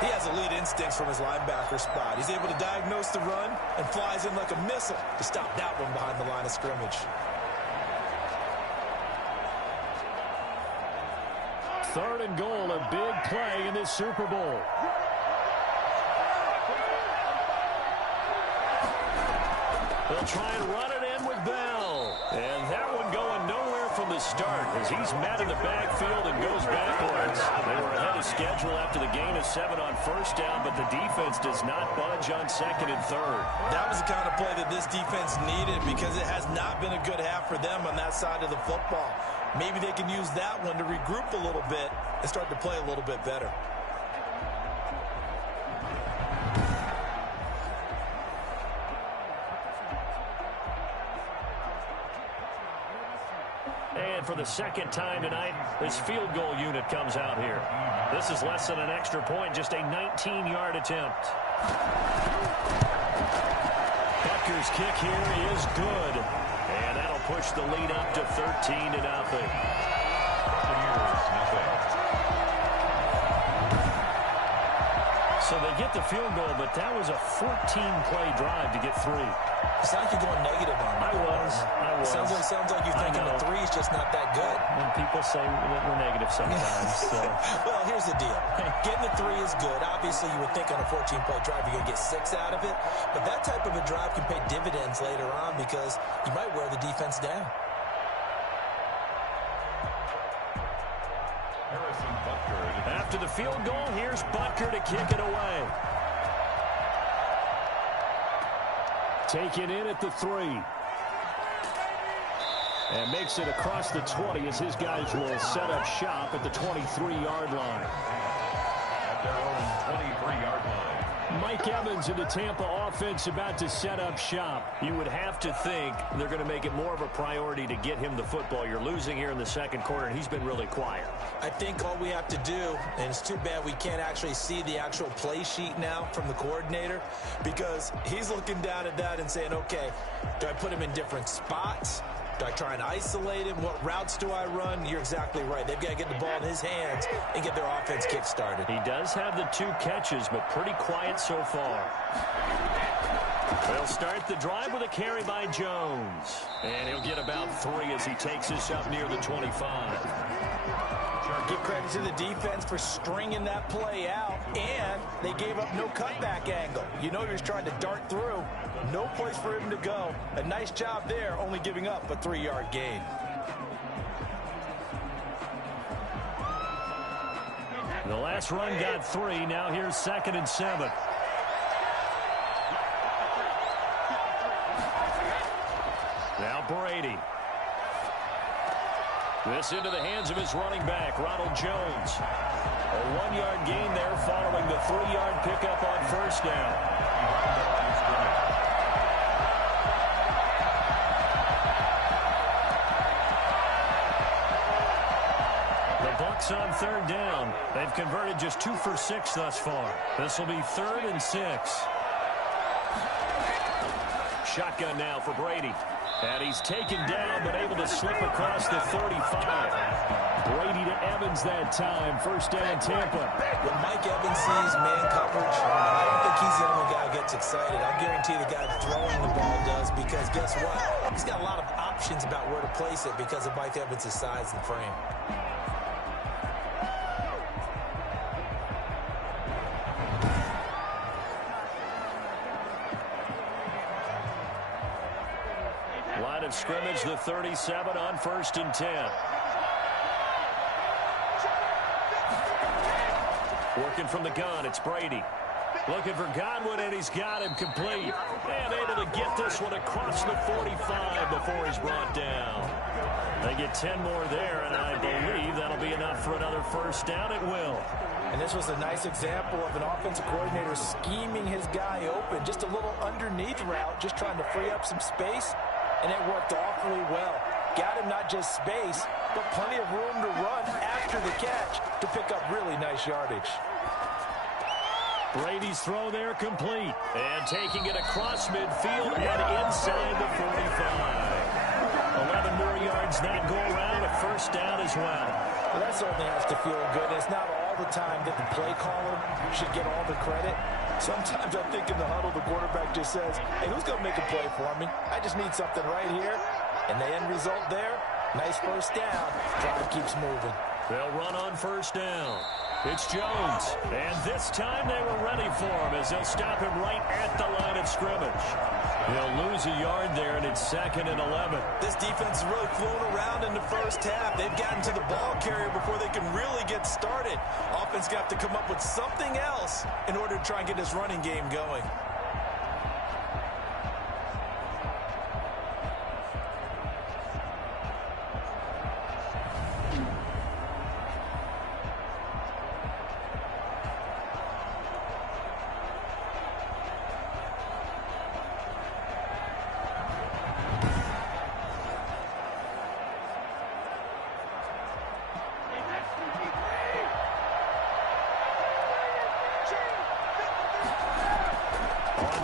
He has elite instincts from his linebacker spot. He's able to diagnose the run and flies in like a missile to stop that one behind the line of scrimmage. 3rd and goal, a big play in this Super Bowl. They'll try and run it in with Bell. And that one going nowhere from the start as he's met in the backfield and goes backwards. They were ahead of schedule after the gain of 7 on 1st down, but the defense does not budge on 2nd and 3rd. That was the kind of play that this defense needed because it has not been a good half for them on that side of the football. Maybe they can use that one to regroup a little bit and start to play a little bit better. And for the 2nd time tonight, this field goal unit comes out here. This is less than an extra point, just a 19-yard attempt. Butker's kick here is good. And that'll push the lead up to 13-0. So they get the field goal, but that was a 14-play drive to get 3. It's like you're going negative on me. I was. Sounds like you're thinking the 3 is just not that good. When people say that we're negative sometimes. So. Well, here's the deal. Getting the 3 is good. Obviously, you would think on a 14-play drive you're going to get 6 out of it. But that type of a drive can pay dividends later on because you might wear the defense down. After the field goal, here's Butker to kick it away. Taken in at the 3. And makes it across the 20 as his guys will set up shop at the 23-yard line. At their own 23-yard line. Mike Evans in the Tampa offense about to set up shop. You would have to think they're going to make it more of a priority to get him the football. You're losing here in the 2nd quarter, and he's been really quiet. I think all we have to do, and it's too bad we can't actually see the actual play sheet now from the coordinator, because he's looking down at that and saying, okay, do I put him in different spots? Do I try and isolate him? What routes do I run? You're exactly right. They've got to get the ball in his hands and get their offense kick-started. He does have the 2 catches, but pretty quiet so far. They'll start the drive with a carry by Jones. And he'll get about 3 as he takes this up near the 25. Give credit to the defense for stringing that play out, and they gave up no cutback angle. You know you're trying to dart through. No place for him to go. A nice job there, only giving up a 3-yard gain. The last run got 3. Now here's 2nd and 7. Now Brady. This into the hands of his running back, Ronald Jones. A 1-yard gain there following the 3-yard pickup on 1st down. The Bucs on 3rd down. They've converted just 2 for 6 thus far. This will be 3rd and 6. Shotgun now for Brady. And he's taken down, but able to slip across the 35. Brady to Evans that time. 1st down, Tampa. When Mike Evans sees man coverage, I don't think he's the only guy getting gets excited. I'll guarantee the guy throwing the ball does, because guess what? He's got a lot of options about where to place it because of Mike Evans' size and frame. Line of scrimmage, the 37 on 1st and 10. Working from the gun, it's Brady. Looking for Godwin, and he's got him complete. And able to get this one across the 45 before he's brought down. They get 10 more there, and I believe that'll be enough for another first down. It will. And this was a nice example of an offensive coordinator scheming his guy open. Just a little underneath route, just trying to free up some space, and it worked awfully well. Got him not just space, but plenty of room to run after the catch to pick up really nice yardage. Brady's throw there complete. And taking it across midfield and inside the 45. 11 more yards that go around, a first down as well. Well, that certainly has to feel good. It's not all the time that the play caller should get all the credit. Sometimes I think in the huddle, the quarterback just says, hey, who's going to make a play for me? I just need something right here. And the end result there, nice first down. Drive keeps moving. They'll run on first down. It's Jones. And this time they were ready for him as they'll stop him right at the line of scrimmage. They'll lose a yard there, and it's 2nd and 11. This defense has really flown around in the first half. They've gotten to the ball carrier before they can really get started. Offense got to come up with something else in order to try and get this running game going.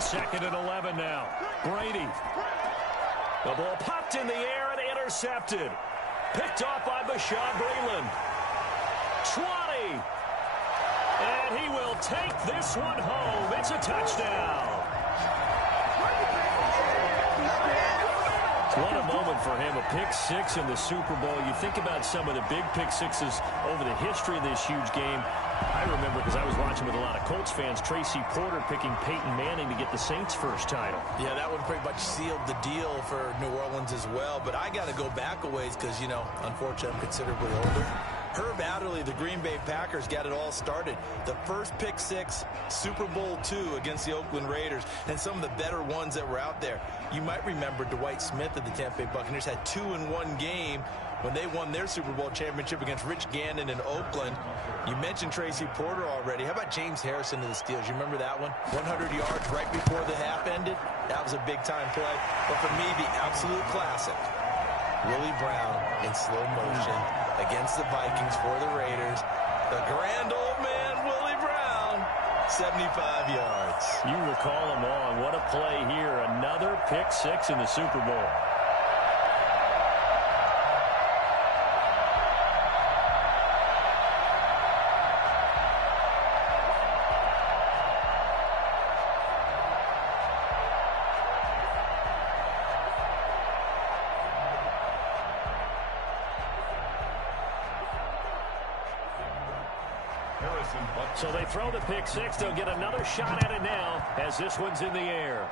Second and 11 now. Brady. The ball popped in the air and intercepted. Picked off by Bashaud Breeland. 20. And he will take this one home. It's a touchdown. What a moment for him, a pick six in the Super Bowl. You think about some of the big pick sixes over the history of this huge game. I remember, because I was watching with a lot of Colts fans, Tracy Porter picking Peyton Manning to get the Saints' first title. Yeah, that one pretty much sealed the deal for New Orleans as well. But I got to go back a ways because, you know, unfortunately, I'm considerably older. Herb Adderley, the Green Bay Packers, got it all started. The first pick six, Super Bowl II against the Oakland Raiders, and some of the better ones that were out there. You might remember Dwight Smith of the Tampa Bay Buccaneers had 2 in one game when they won their Super Bowl championship against Rich Gannon in Oakland. You mentioned Tracy Porter already. How about James Harrison of the Steelers? You remember that one? 100 yards right before the half ended. That was a big-time play. But for me, the absolute classic, Willie Brown in slow motion against the Vikings for the Raiders. The grand old man, Willie Brown, 75 yards. You recall them all. What a play here. Another pick six in the Super Bowl. So they throw the pick six. They'll get another shot at it now as this one's in the air.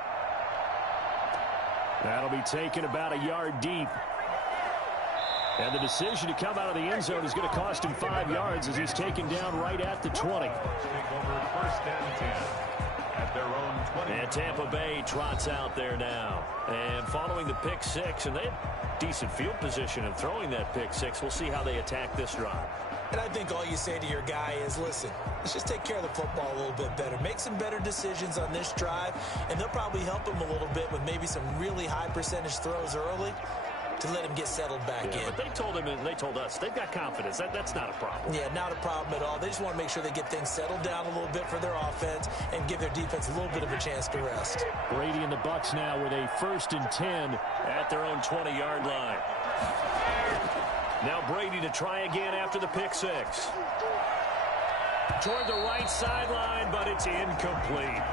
That'll be taken about a yard deep. And the decision to come out of the end zone is going to cost him 5 yards as he's taken down right at the 20. And Tampa Bay trots out there now. And following the pick six, and they have decent field position in throwing that pick six. We'll see how they attack this drive. And I think all you say to your guy is, listen, let's just take care of the football a little bit better. Make some better decisions on this drive, and they'll probably help him a little bit with maybe some really high percentage throws early to let him get settled back in. But they told him and they told us they've got confidence. That's not a problem. Yeah, not a problem at all. They just want to make sure they get things settled down a little bit for their offense and give their defense a little bit of a chance to rest. Brady and the Bucs now with a 1st and 10 at their own 20-yard line. Now Brady to try again after the pick six. Toward the right sideline, but it's incomplete.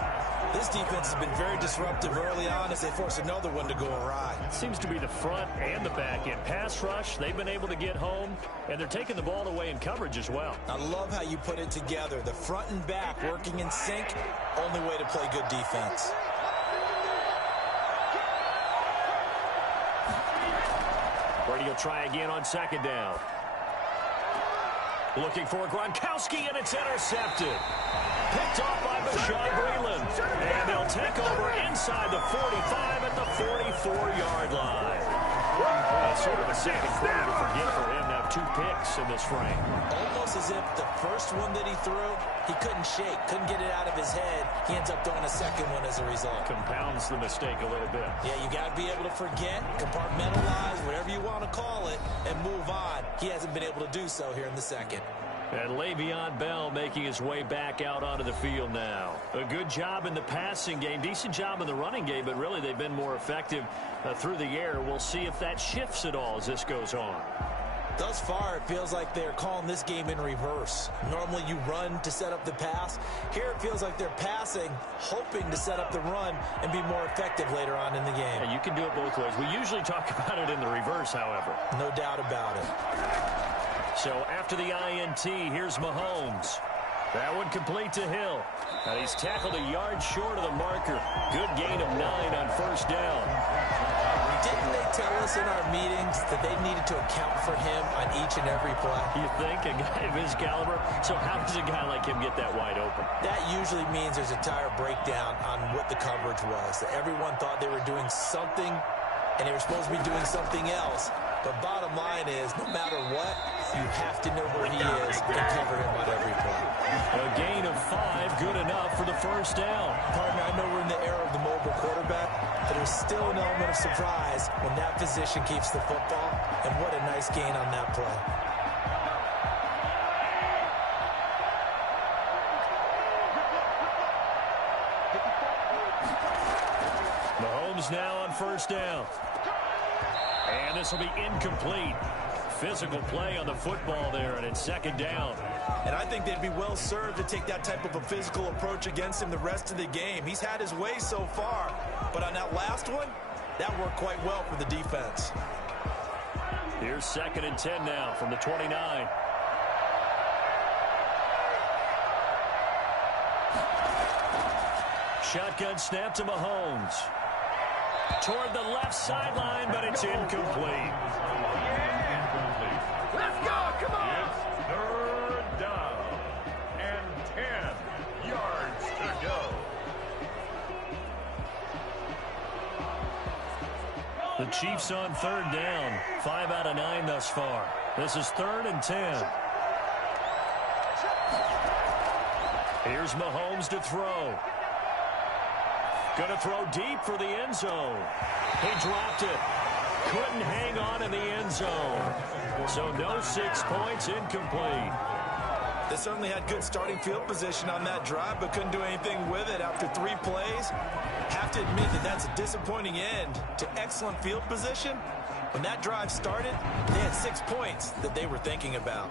This defense has been very disruptive early on as they force another one to go awry. Seems to be the front and the back end. Pass rush, they've been able to get home, and they're taking the ball away in coverage as well. I love how you put it together. The front and back working in sync, only way to play good defense. Brady will try again on second down. Looking for Gronkowski, and it's intercepted. Picked off by Bashaud Breeland. And they'll take over inside the 45 at the 44-yard line. That's sort of a second quarter to forget for him to have 2 picks in this frame. Almost as if the first one that he threw, he couldn't shake, couldn't get it out of his head. He ends up throwing a second one as a result. Compounds the mistake a little bit. Yeah, you got to be able to forget, compartmentalize, whatever you want to call it, and move on. He hasn't been able to do so here in the second. And Le'Veon Bell making his way back out onto the field now. A good job in the passing game, decent job in the running game, but really they've been more effective through the air. We'll see if that shifts at all as this goes on. Thus far, it feels like they're calling this game in reverse. Normally you run to set up the pass. Here it feels like they're passing, hoping to set up the run and be more effective later on in the game. Yeah, you can do it both ways. We usually talk about it in the reverse, however. No doubt about it. So after the INT, here's Mahomes. That one complete to Hill. And he's tackled a yard short of the marker. Good gain of 9 on first down. Didn't they tell us in our meetings that they needed to account for him on each and every play? You think? A guy of his caliber? So how does a guy like him get that wide open? That usually means there's a entire breakdown on what the coverage was. That everyone thought they were doing something, and they were supposed to be doing something else. But bottom line is, no matter what, you have to know where he is and cover him on every play. A gain of 5, good enough for the first down. Partner, I know we're in the era of the mobile quarterback, but there's still an element of surprise when that position keeps the football, and what a nice gain on that play. Mahomes now on first down. And this will be incomplete. Physical play on the football there, and it's second down. And I think they'd be well served to take that type of a physical approach against him the rest of the game. He's had his way so far, but on that last one, that worked quite well for the defense. Here's 2nd and 10 now from the 29. Shotgun snap to Mahomes. Toward the left sideline, but it's incomplete. Let's go, come on! It's 3rd down and 10 yards to go. The Chiefs on 3rd down. 5 out of 9 thus far. This is 3rd and 10. Here's Mahomes to throw. Going to throw deep for the end zone. He dropped it. Couldn't hang on in the end zone. So no 6 points, incomplete. They certainly had good starting field position on that drive, but couldn't do anything with it after 3 plays. Have to admit that that's a disappointing end to excellent field position. When that drive started, they had 6 points that they were thinking about.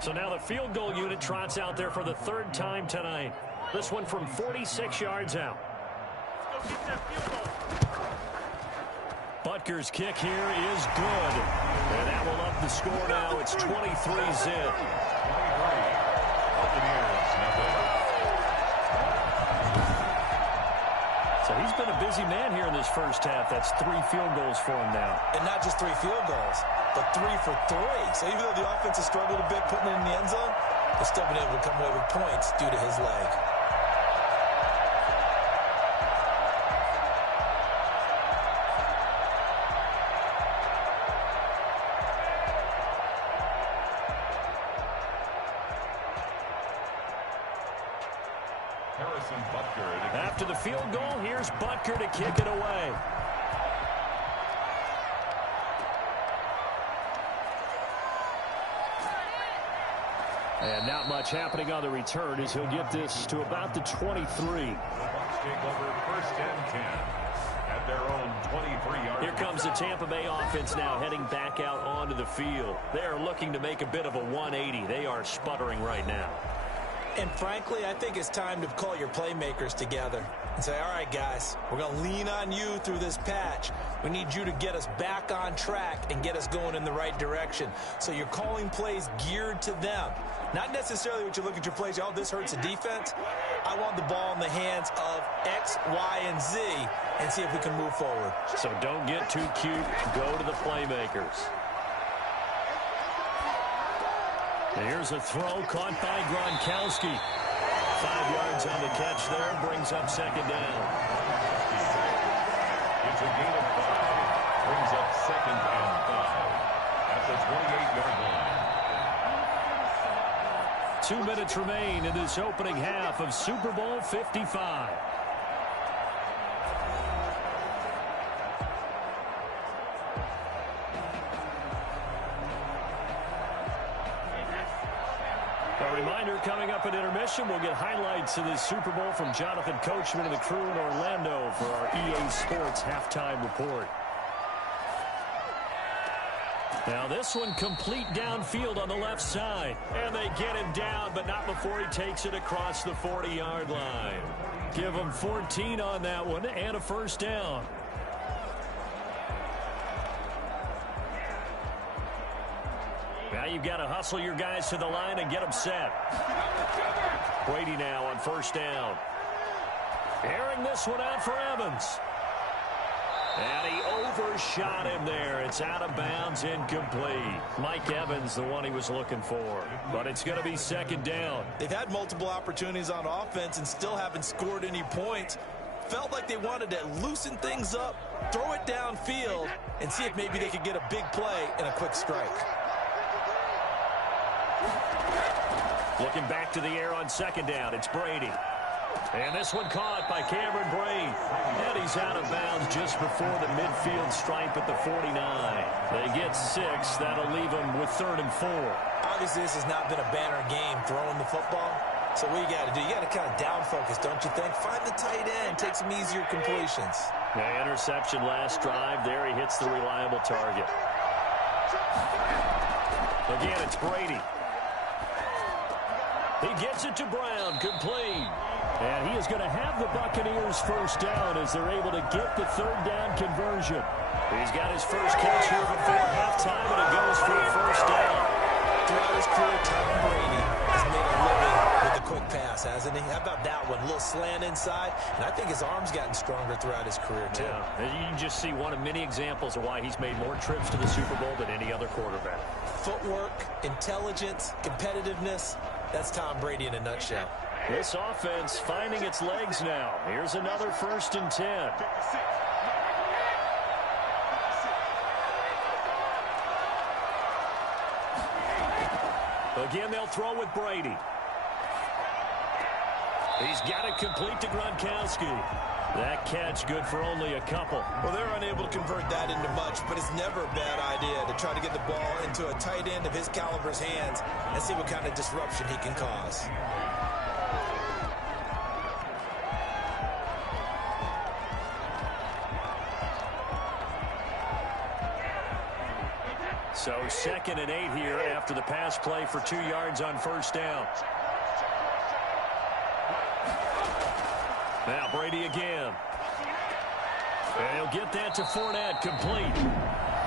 So now the field goal unit trots out there for the 3rd time tonight. This one from 46 yards out. Butker's kick here is good. And that will up the score now. It's 23-zip. So he's been a busy man here in this first half. That's 3 field goals for him now. And not just 3 field goals, but 3 for 3. So even though the offense has struggled a bit putting it in the end zone, they've still been able to come away with points due to his leg. After the field goal, here's Butker to kick it away. And not much happening on the return as he'll get this to about the 23. Bucs take over 1st and 10 at their own 23-yard. Here comes the Tampa Bay offense now heading back out onto the field. They're looking to make a bit of a 180. They are sputtering right now. And frankly, I think it's time to call your playmakers together and say, all right, guys, we're going to lean on you through this patch. We need you to get us back on track and get us going in the right direction. So you're calling plays geared to them. Not necessarily what you look at your plays, oh, this hurts the defense. I want the ball in the hands of X, Y, and Z and see if we can move forward. So don't get too cute. Go to the playmakers. Here's a throw caught by Gronkowski. 5 yards on the catch there, brings up second down. It's a gain of 5, brings up second and 5 at the 28-yard line. 2 minutes remain in this opening half of Super Bowl 55. A reminder, coming up at intermission, we'll get highlights of this Super Bowl from Jonathan Coachman and the crew in Orlando for our EA Sports halftime report. Now this one complete downfield on the left side. And they get him down, but not before he takes it across the 40-yard line. Give him 14 on that one and a first down. Now you've got to hustle your guys to the line and get them set. Brady now on first down. Airing this one out for Evans. And he overshot him there. It's out of bounds, incomplete. Mike Evans, the one he was looking for. But it's going to be second down. They've had multiple opportunities on offense and still haven't scored any points. Felt like they wanted to loosen things up, throw it downfield, and see if maybe they could get a big play and a quick strike. Looking back to the air on second down, it's Brady. And this one caught by Cameron Brate. And he's out of bounds just before the midfield stripe at the 49. They get 6. That'll leave them with 3rd and 4. Obviously, this has not been a banner game throwing the football. So what you got to do, you got to kind of down focus, don't you think? Find the tight end, take some easier completions. The interception last drive. There he hits the reliable target. Again, it's Brady. He gets it to Brown, complete. And he is going to have the Buccaneers first down as they're able to get the 3rd down conversion. He's got his first catch here before halftime, and it goes for a first down. Throughout his career, Tom Brady has made a living with the quick pass, hasn't he? How about that one? A little slant inside, and I think his arm's gotten stronger throughout his career, too. Yeah, you can just see one of many examples of why he's made more trips to the Super Bowl than any other quarterback. Footwork, intelligence, competitiveness. That's Tom Brady in a nutshell. This offense finding its legs now. Here's another 1st and 10. Again, they'll throw with Brady. He's got it complete to Gronkowski. That catch good for only a couple. Well, they're unable to convert that into much, but it's never a bad idea to try to get the ball into a tight end of his caliber's hands and see what kind of disruption he can cause. So 2nd and 8 here after the pass play for 2 yards on first down. Now Brady again. And he'll get that to Fournette, complete.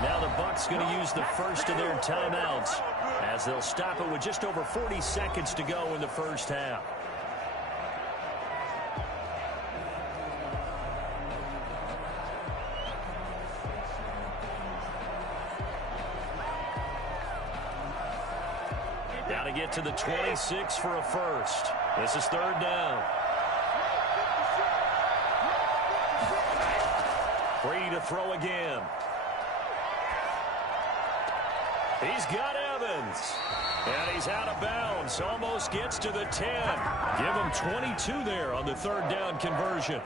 Now the Bucs going to use the first of their timeouts as they'll stop it with just over 40 seconds to go in the first half. Got to get to the 26 for a first. This is 3rd down. Brady to throw again. He's got Evans. And he's out of bounds. Almost gets to the 10. Give him 22 there on the 3rd down conversion.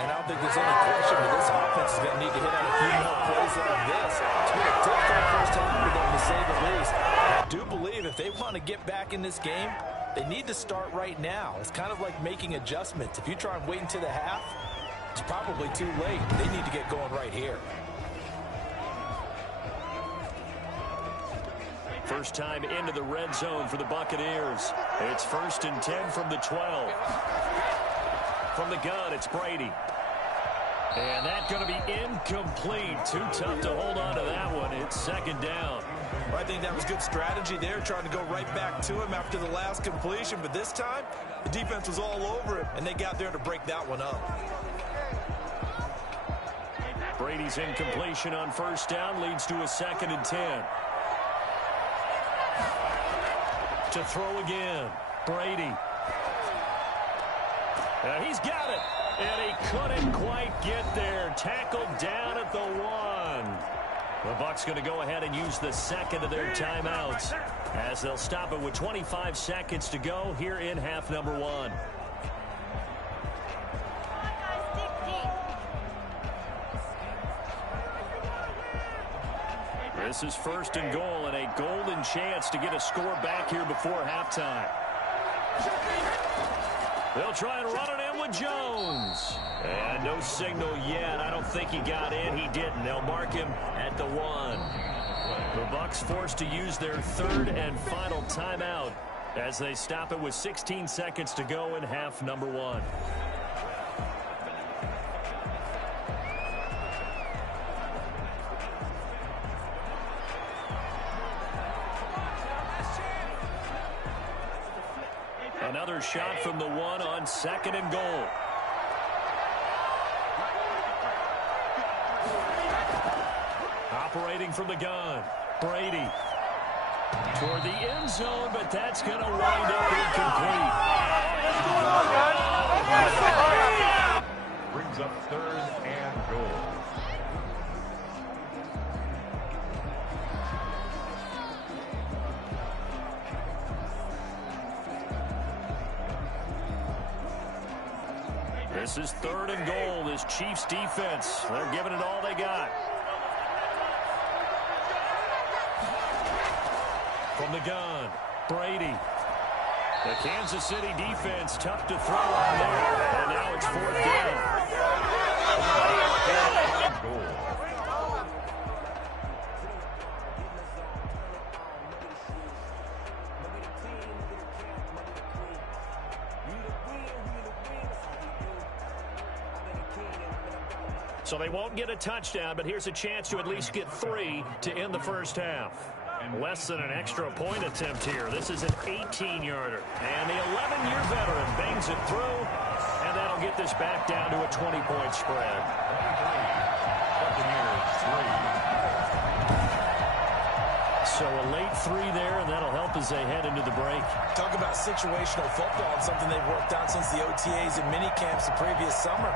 And I don't think there's any question that this offense is going to need to hit on a few more plays like this. It's been a difficult first half for them, to say the least. I do believe if they want to get back in this game, they need to start right now. It's kind of like making adjustments. If you try and wait until the half, It's probably too late. They need to get going right here. First time into the red zone for the Buccaneers. It's 1st and 10 from the 12. From the gun, it's Brady. And that's going to be incomplete. Too tough to hold on to that one. It's 2nd down. Well, I think that was good strategy there, trying to go right back to him after the last completion. But this time, the defense was all over him, and they got there to break that one up. Brady's incompletion on 1st down leads to a 2nd and 10. To throw again, Brady. He's got it, and he couldn't quite get there. Tackled down at the 1. The Bucs going to go ahead and use the 2nd of their timeouts as they'll stop it with 25 seconds to go here in half number 1. This is 1st and goal and a golden chance to get a score back here before halftime. They'll try and run it in with Jones. And no signal yet. I don't think he got in. He didn't. They'll mark him at the 1. The Bucs forced to use their 3rd and final timeout as they stop it with 16 seconds to go in half number 1. Another shot from the 1 on 2nd and goal. Operating from the gun, Brady. Toward the end zone, but that's going to wind up incomplete. Brings up 3rd and goal. This is 3rd and goal. This Chiefs defense, they're giving it all they got. From the gun, Brady. The Kansas City defense, tough to throw on there. And now it's 4th down. So they won't get a touchdown, but here's a chance to at least get 3 to end the first half. Less than an extra point attempt here. This is an 18-yarder. And the 11-year veteran bangs it through, and that'll get this back down to a 20-point spread. So a late 3 there, and that'll help as they head into the break. Talk about situational football and something they've worked on since the OTAs and mini camps the previous summer.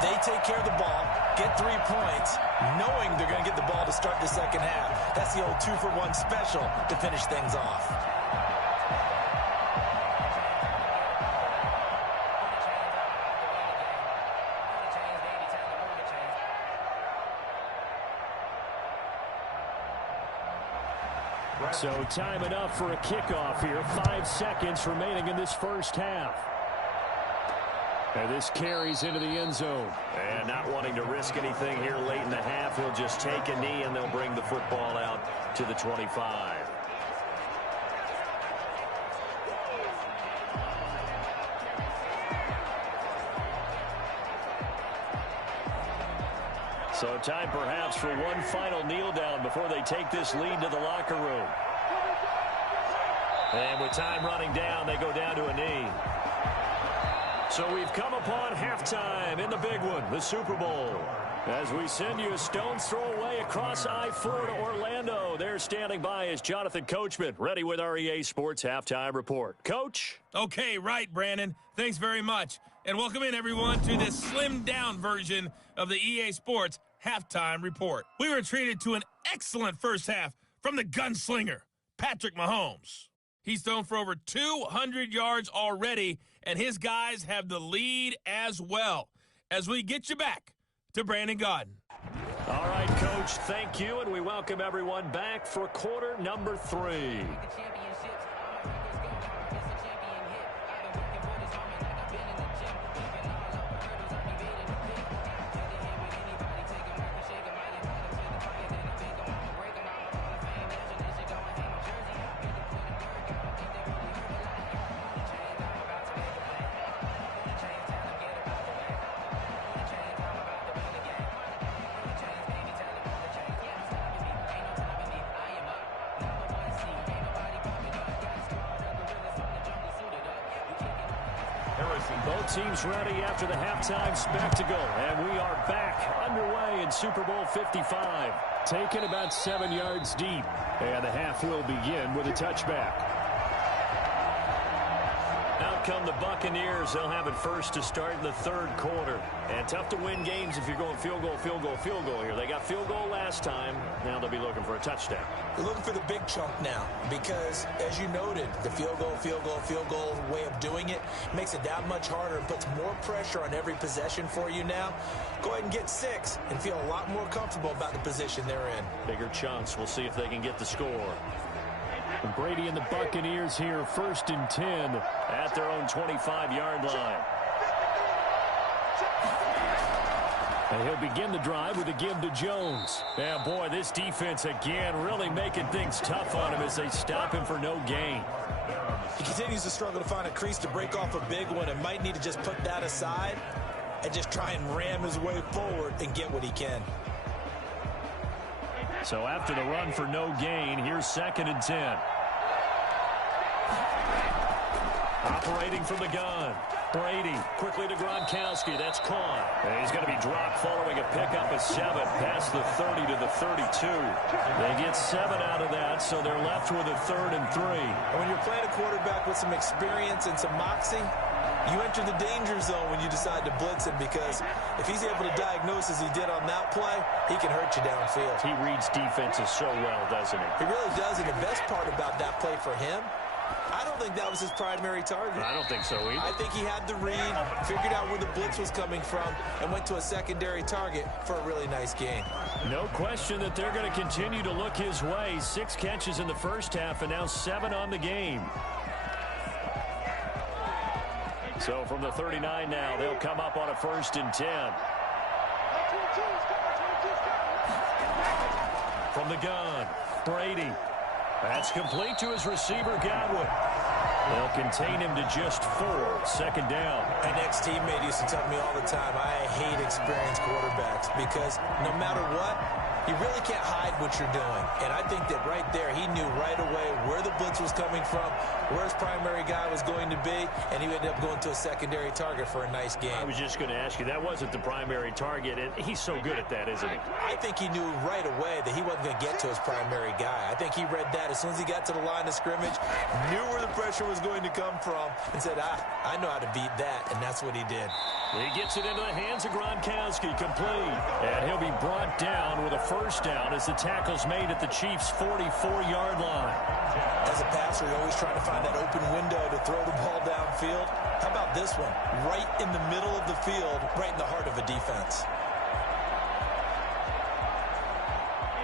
They take care of the ball, get 3 points, knowing they're going to get the ball to start the second half. That's the old 2-for-1 special to finish things off. So time enough for a kickoff here. 5 seconds remaining in this first half. And this carries into the end zone. And not wanting to risk anything here late in the half, he'll just take a knee and they'll bring the football out to the 25. So time perhaps for one final kneel down before they take this lead to the locker room. And with time running down, they go down to a knee. So we've come upon halftime in the big one, the Super Bowl. As we send you a stone's throw away across I-4 to Orlando. There standing by is Jonathan Coachman, ready with our EA Sports Halftime Report. Coach? Okay, right, Brandon. Thanks very much. And welcome in, everyone, to this slimmed-down version of the EA Sports Halftime Report. We were treated to an excellent first half from the gunslinger, Patrick Mahomes. He's thrown for over 200 yards already, and his guys have the lead as well. As we get you back to Brandon Gaudin. All right, Coach, thank you, and we welcome everyone back for quarter number 3. Both teams ready after the halftime spectacle. And we are back underway in Super Bowl 55. Taken about 7 yards deep. And the half will begin with a touchback. Out come the Buccaneers. They'll have it first to start in the third quarter. And tough to win games if you're going field goal, field goal, field goal here. They got field goal last time. Now they'll be looking for a touchdown. They're looking for the big chunk now because, as you noted, the field goal way of doing it makes it that much harder and puts more pressure on every possession for you now. Go ahead and get 6 and feel a lot more comfortable about the position they're in. Bigger chunks. We'll see if they can get the score. And Brady and the Buccaneers here, 1st and 10 at their own 25-yard line. And he'll begin the drive with a give to Jones. Yeah, boy, this defense again really making things tough on him as they stop him for no gain. He continues to struggle to find a crease to break off a big one and might need to just put that aside and just try and ram his way forward and get what he can. So after the run for no gain, here's 2nd and 10. Operating from the gun. Brady quickly to Gronkowski. That's caught. And he's going to be dropped following a pickup of 7 past the 30 to the 32. They get 7 out of that, so they're left with a 3rd and 3. And when you're playing a quarterback with some experience and some moxie, you enter the danger zone when you decide to blitz him because if he's able to diagnose as he did on that play, he can hurt you downfield. He reads defenses so well, doesn't he? He really does, and the best part about that play for him, I don't think that was his primary target. I don't think so either. I think he had the read, figured out where the blitz was coming from, and went to a secondary target for a really nice gain. No question that they're going to continue to look his way. 6 catches in the first half and now 7 on the game. So from the 39 now, they'll come up on a 1st and 10. From the gun, Brady. That's complete to his receiver, Godwin. They'll contain him to just 4. 2nd down. An ex-teammate used to tell me all the time, I hate experienced quarterbacks because no matter what, you really can't hide what you're doing. And I think that right there, he knew right away where the blitz was coming from, where his primary guy was going to be, and he ended up going to a secondary target for a nice game. I was just going to ask you, that wasn't the primary target, and he's so good at that, isn't he? I think he knew right away that he wasn't going to get to his primary guy. I think he read that as soon as he got to the line of scrimmage, knew where the pressure was going to come from, and said, I know how to beat that, and that's what he did. He gets it into the hands of Gronkowski, complete. And he'll be brought down with a 1st down as the tackle's made at the Chiefs' 44-yard line. As a passer, you're always trying to find that open window to throw the ball downfield. How about this one? Right in the middle of the field, right in the heart of a defense.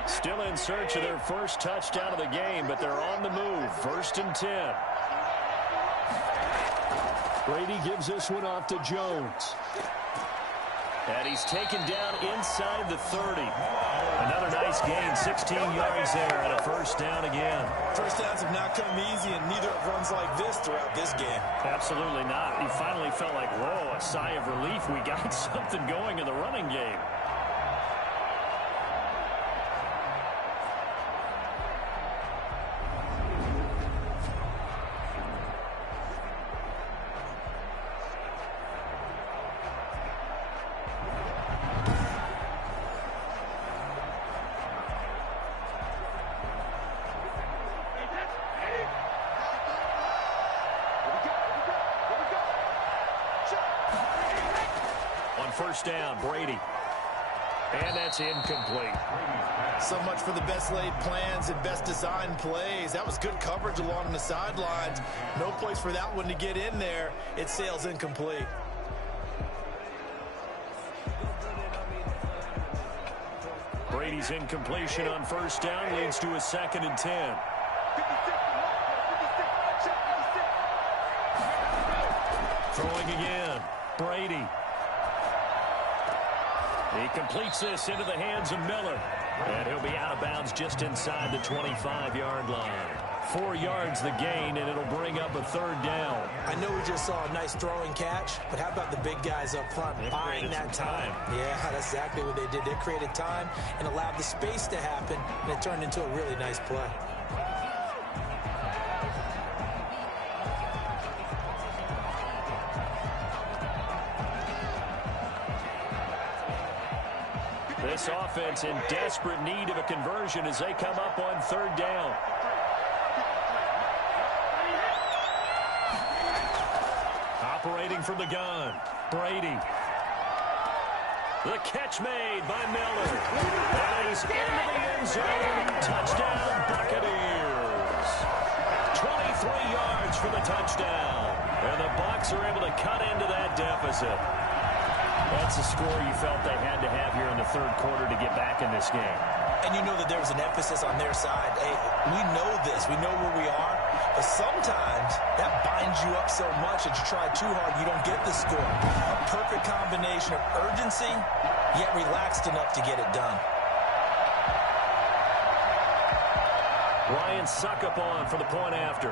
Still in search of their first touchdown of the game, but they're on the move. 1st and 10. Brady gives this one off to Jones. And he's taken down inside the 30. Another nice gain, 16 yards there, and a 1st down again. 1st downs have not come easy, and neither have runs like this throughout this game. Absolutely not. He finally felt like, whoa, a sigh of relief. We got something going in the running game. On 1st down, Brady. And that's incomplete. So much for the best laid plans and best designed plays. That was good coverage along the sidelines. No place for that one to get in there. It sails incomplete. Brady's incompletion on 1st down leads to a 2nd and 10. Throwing again. Brady. He completes this into the hands of Miller. And he'll be out of bounds just inside the 25-yard line. 4 yards the gain, and it'll bring up a 3rd down. I know we just saw a nice throwing catch, but how about the big guys up front buying that time? Yeah, that's exactly what they did. They created time and allowed the space to happen, and it turned into a really nice play. this offense in desperate need of a conversion as they come up on third down. Operating from the gun, Brady. The catch made by Miller. And he's into the end zone. Touchdown, Buccaneers. 23 yards for the touchdown. And the Bucs are able to cut into that deficit. That's a score you felt they had to have here in the third quarter to get back in this game. And you know that there was an emphasis on their side. Hey, we know this. We know where we are. But sometimes that binds you up so much that you try too hard, you don't get the score. A perfect combination of urgency, yet relaxed enough to get it done. Ryan Suckup on for the point after.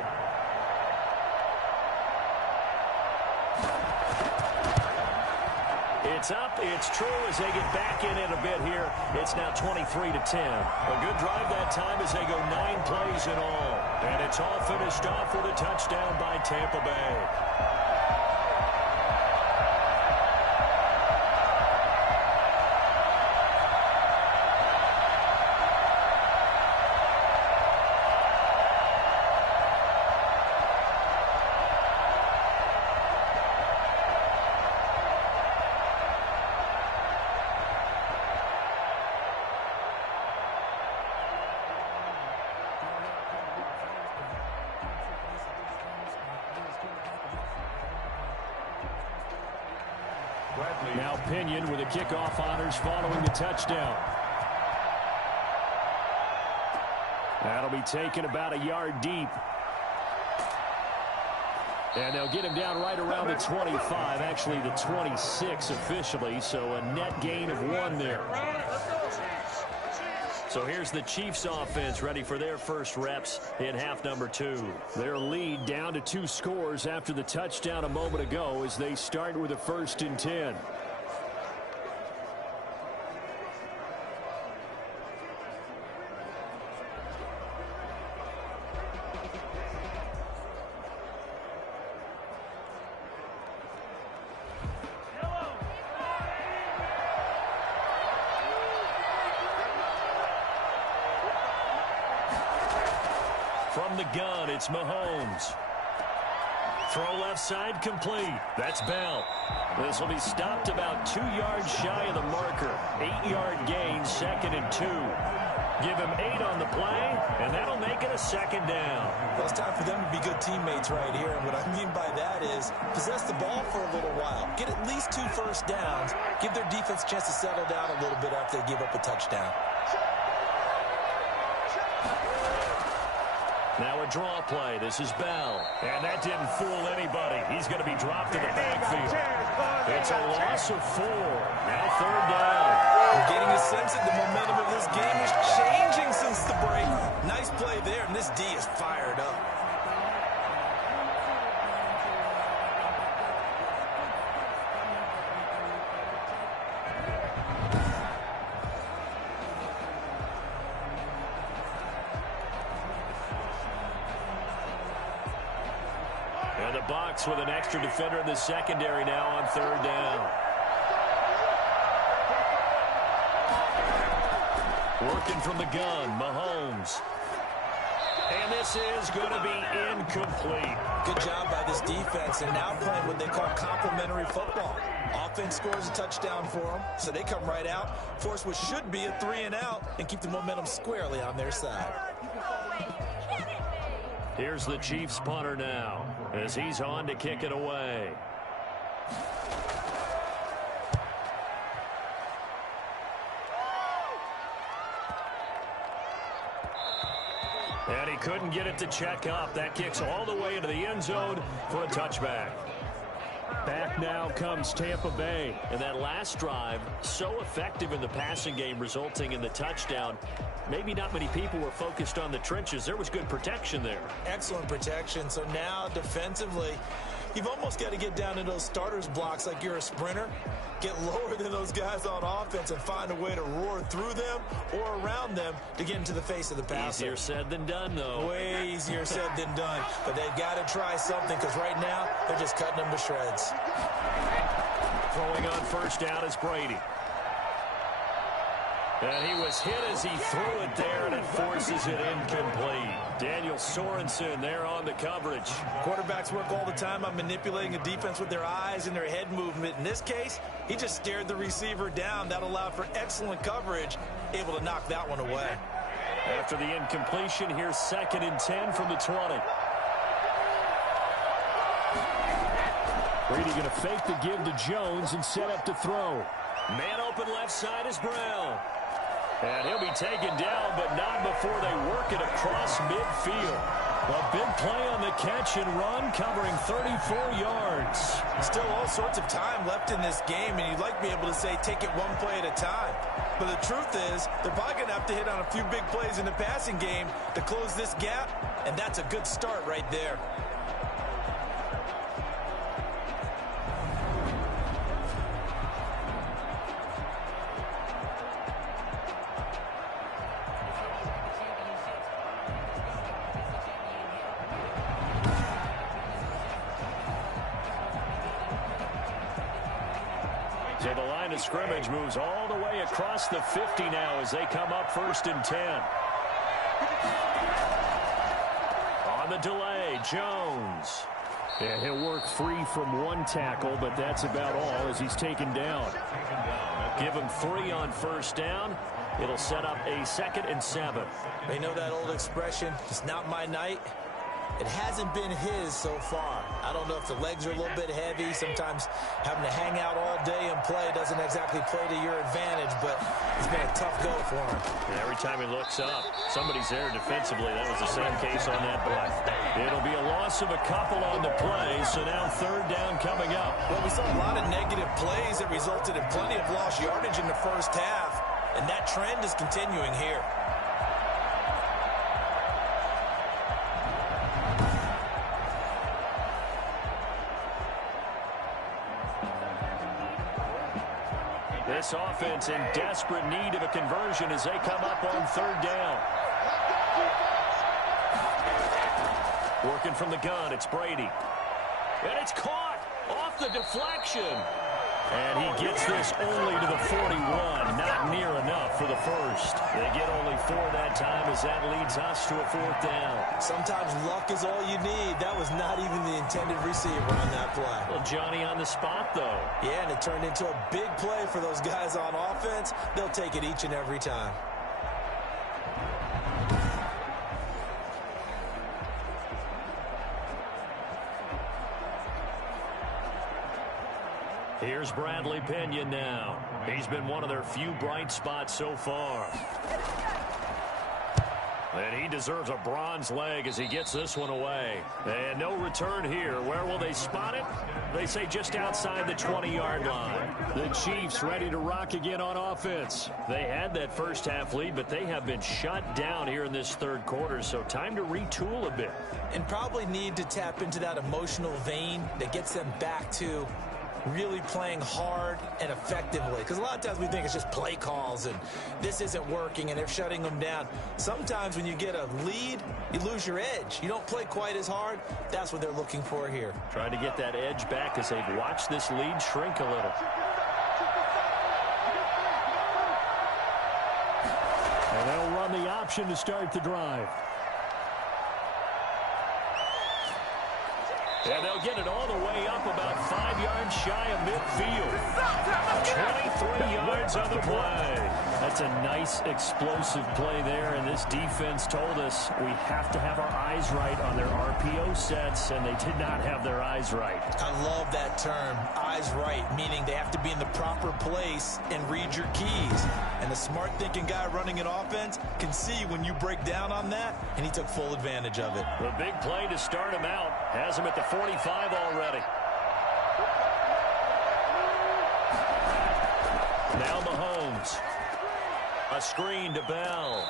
It's up, it's true as they get back in it a bit here. It's now 23-10. A good drive that time as they go 9 plays in all. And it's all finished off with a touchdown by Tampa Bay. Now Pinion with the kickoff honors following the touchdown. That'll be taken about a yard deep. And they'll get him down right around the 25, actually the 26 officially, so a net gain of 1 there. So here's the Chiefs offense ready for their first reps in half number 2. Their lead down to 2 scores after the touchdown a moment ago as they start with a 1st and 10. From the gun, it's Mahomes. Throw left side complete. That's Bell. This will be stopped about 2 yards shy of the marker. 8-yard gain, 2nd and 2. Give him 8 on the play, and that'll make it a 2nd down. Well, it's time for them to be good teammates right here. And what I mean by that is possess the ball for a little while. Get at least 2 first downs. Give their defense a chance to settle down a little bit after they give up a touchdown. Now a draw play. This is Bell. And that didn't fool anybody. He's going to be dropped in the backfield. It's a loss of 4. Now 3rd down. We're getting a sense that the momentum of this game is changing since the break. Nice play there, and this D is fired up. And the Bucs with an extra defender in the secondary now on 3rd down. Working from the gun, Mahomes. And this is going to be incomplete. Good job by this defense, and now playing what they call complementary football. Offense scores a touchdown for them, so they come right out, force what should be a 3-and-out, and keep the momentum squarely on their side. Here's the Chiefs punter now as he's on to kick it away. And he couldn't get it to check up. That kicks all the way into the end zone for a touchback. Back now comes Tampa Bay. And that last drive, so effective in the passing game, resulting in the touchdown. Maybe not many people were focused on the trenches. There was good protection there. Excellent protection. So now defensively, you've almost got to get down in those starters blocks like you're a sprinter. Get lower than those guys on offense and find a way to roar through them or around them to get into the face of the passer. Easier said than done, though. Way easier said than done. But they've got to try something because right now they're just cutting them to shreds. Throwing on 1st down is Brady. And he was hit as he threw it there, and it forces it incomplete. Daniel Sorensen there on the coverage. Quarterbacks work all the time on manipulating a defense with their eyes and their head movement. In this case, he just stared the receiver down. That allowed for excellent coverage, able to knock that one away. After the incompletion, here's 2nd and 10 from the 20. Brady going to fake the give to Jones and set up to throw. Man open left side is Brown. And he'll be taken down, but not before they work it across midfield. A big play on the catch and run, covering 34 yards. Still all sorts of time left in this game, and you'd like to be able to say take it one play at a time. But the truth is, they're probably going to have to hit on a few big plays in the passing game to close this gap, and that's a good start right there. So the line of scrimmage moves all the way across the 50 now as they come up 1st and 10. On the delay, Jones. And he'll work free from one tackle, but that's about all as he's taken down. Give him 3 on 1st down. It'll set up a 2nd and 7. They know that old expression, it's not my night. It hasn't been his so far. I don't know if the legs are a little bit heavy. Sometimes having to hang out all day and play doesn't exactly play to your advantage, but it's been a tough go for him. And every time he looks up, somebody's there defensively. That was the same case on that play. It'll be a loss of a couple on the play, so now 3rd down coming up. Well, we saw a lot of negative plays that resulted in plenty of lost yardage in the first half, and that trend is continuing here. This offense in desperate need of a conversion as they come up on 3rd down. Working from the gun, it's Brady. And it's caught off the deflection. And he gets this only to the 41, not near enough for the first. They get only 4 that time as that leads us to a 4th down. Sometimes luck is all you need. That was not even the intended receiver on that play. Well, Johnny on the spot, though. Yeah, and it turned into a big play for those guys on offense. They'll take it each and every time. Here's Bradley Pinion now. He's been one of their few bright spots so far. And he deserves a bronze leg as he gets this one away. And no return here. Where will they spot it? They say just outside the 20-yard line. The Chiefs ready to rock again on offense. They had that first half lead, but they have been shut down here in this 3rd quarter, so time to retool a bit. And probably need to tap into that emotional vein that gets them back to really playing hard and effectively. Because a lot of times we think it's just play calls and this isn't working and they're shutting them down. Sometimes when you get a lead, you lose your edge. You don't play quite as hard. That's what they're looking for here. Trying to get that edge back as they've watched this lead shrink a little. And they'll run the option to start the drive. And they'll get it all the way up about 5 yards shy of midfield. 23 yards on the play. That's a nice explosive play there, and this defense told us we have to have our eyes right on their RPO sets, and they did not have their eyes right. I love that term, eyes right, meaning they have to be in the proper place and read your keys. And the smart thinking guy running an offense can see when you break down on that, and he took full advantage of it. The big play to start him out has him at the 45 already. Now Mahomes. A screen to Bell.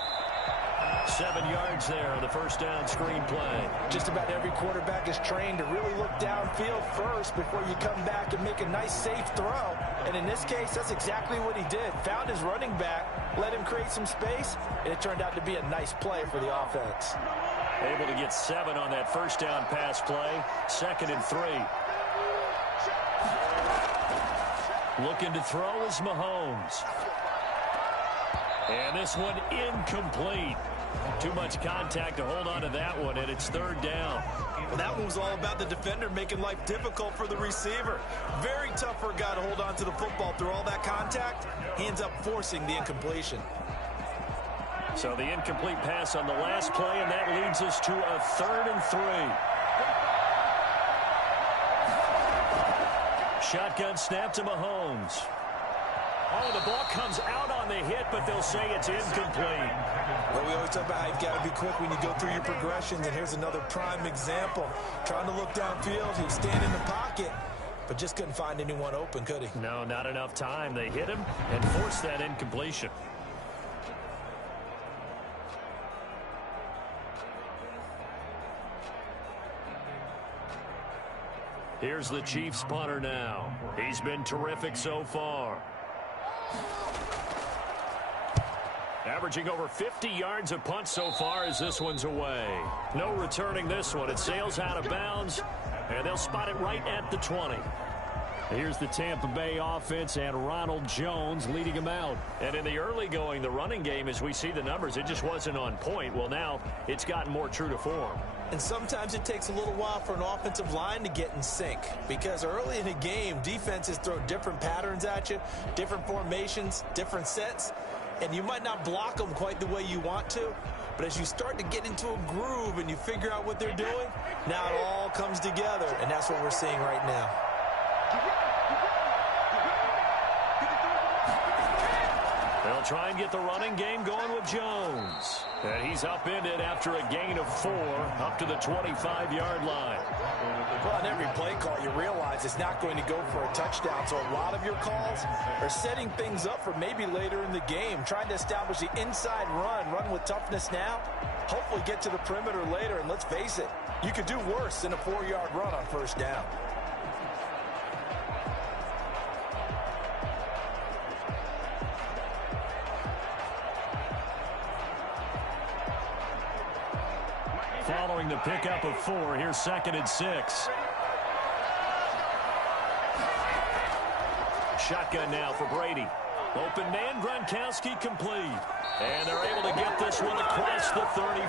7 yards there on the first down screen play. Just about every quarterback is trained to really look downfield first before you come back and make a nice, safe throw. And in this case, that's exactly what he did. Found his running back, let him create some space, and it turned out to be a nice play for the offense. Able to get 7 on that first down pass play. 2nd and 3. Looking to throw is Mahomes. And this one incomplete. Too much contact to hold on to that one, and it's third down. Well, that one was all about the defender making life difficult for the receiver. Very tough for a guy to hold on to the football through all that contact. He ends up forcing the incompletion. So the incomplete pass on the last play, and that leads us to a 3rd and 3. Shotgun snap to Mahomes. Oh, the ball comes out on the hit, but they'll say it's incomplete. Well, we always talk about how you've got to be quick when you go through your progressions, and here's another prime example. Trying to look downfield, he was standing in the pocket, but just couldn't find anyone open, could he? No, not enough time. They hit him and forced that incompletion. Here's the Chiefs punter now. He's been terrific so far. Averaging over 50 yards a punt so far as this one's away. No returning this one. It sails out of bounds, and they'll spot it right at the 20. Here's the Tampa Bay offense and Ronald Jones leading them out. And in the early going, the running game, as we see the numbers, it just wasn't on point. Well, now it's gotten more true to form. And sometimes it takes a little while for an offensive line to get in sync, because early in a game, defenses throw different patterns at you, different formations, different sets, and you might not block them quite the way you want to. But as you start to get into a groove and you figure out what they're doing, now it all comes together, and that's what we're seeing right now. They'll try and get the running game going with Jones. And he's upended after a gain of 4 up to the 25-yard line. Well, on every play call, you realize it's not going to go for a touchdown. So a lot of your calls are setting things up for maybe later in the game, trying to establish the inside run with toughness now, hopefully get to the perimeter later. And let's face it, you could do worse than a 4-yard run on first down. Following the pickup of 4, here's 2nd and 6. Shotgun now for Brady. Open man, Gronkowski complete. And they're able to get this one across the 35.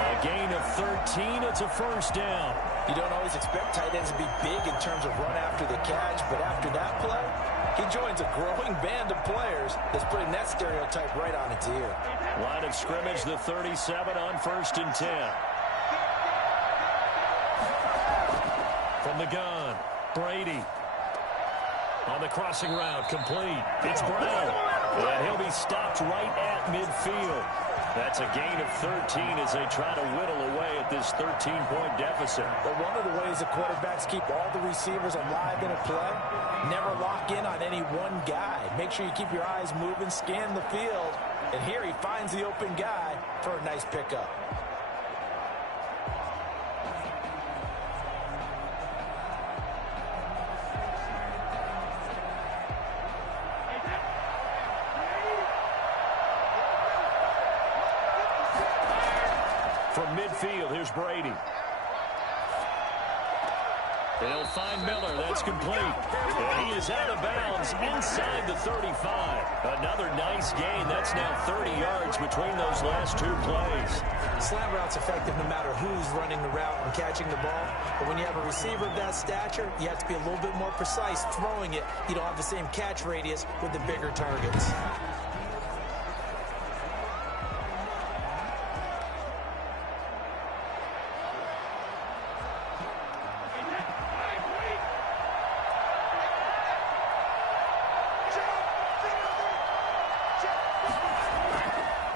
A gain of 13, it's a first down. You don't always expect tight ends to be big in terms of run after the catch, but after that play, he joins a growing band of players that's putting that stereotype right on its ear. Line of scrimmage, the 37 on 1st and 10. From the gun, Brady. On the crossing route, complete. It's Brown. And he'll be stopped right at midfield. That's a gain of 13 as they try to whittle away at this 13-point deficit. But one of the ways the quarterbacks keep all the receivers alive in a play, never lock in on any one guy. Make sure you keep your eyes moving, scan the field. And here he finds the open guy for a nice pickup. From midfield, here's Brady. They'll find Miller. That's complete. And he is out of bounds inside the 35. Another nice gain. That's now 30 yards between those last 2 plays. Slant route's effective no matter who's running the route and catching the ball. But when you have a receiver of that stature, you have to be a little bit more precise throwing it. You don't have the same catch radius with the bigger targets.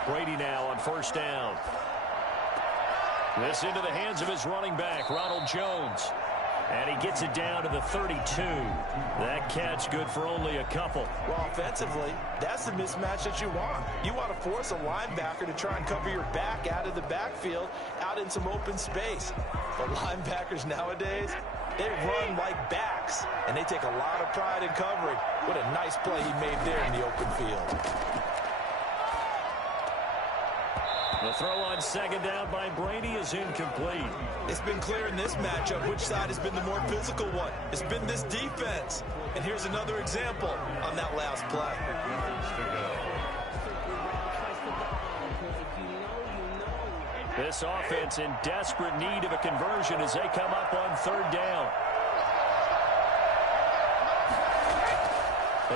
Brady now on first down. This into the hands of his running back, Ronald Jones. And he gets it down to the 32. That catch good for only a couple. Well, offensively, that's the mismatch that you want. You want to force a linebacker to try and cover your back out of the backfield, out in some open space. But linebackers nowadays, they run like backs, and they take a lot of pride in covering. What a nice play he made there in the open field. The throw on second down by Brady is incomplete. It's been clear in this matchup which side has been the more physical one. It's been this defense. And here's another example on that last play. This offense in desperate need of a conversion as they come up on third down.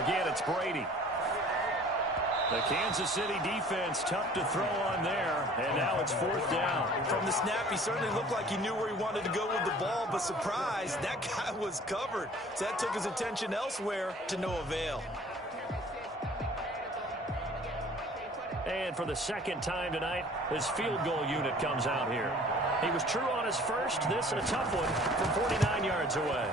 Again, it's Brady. The Kansas City defense tough to throw on there, and now it's fourth down. From the snap, he certainly looked like he knew where he wanted to go with the ball, but surprise, that guy was covered. So that took his attention elsewhere to no avail. And for the second time tonight, his field goal unit comes out here. He was true on his first. This a tough one from 49 yards away.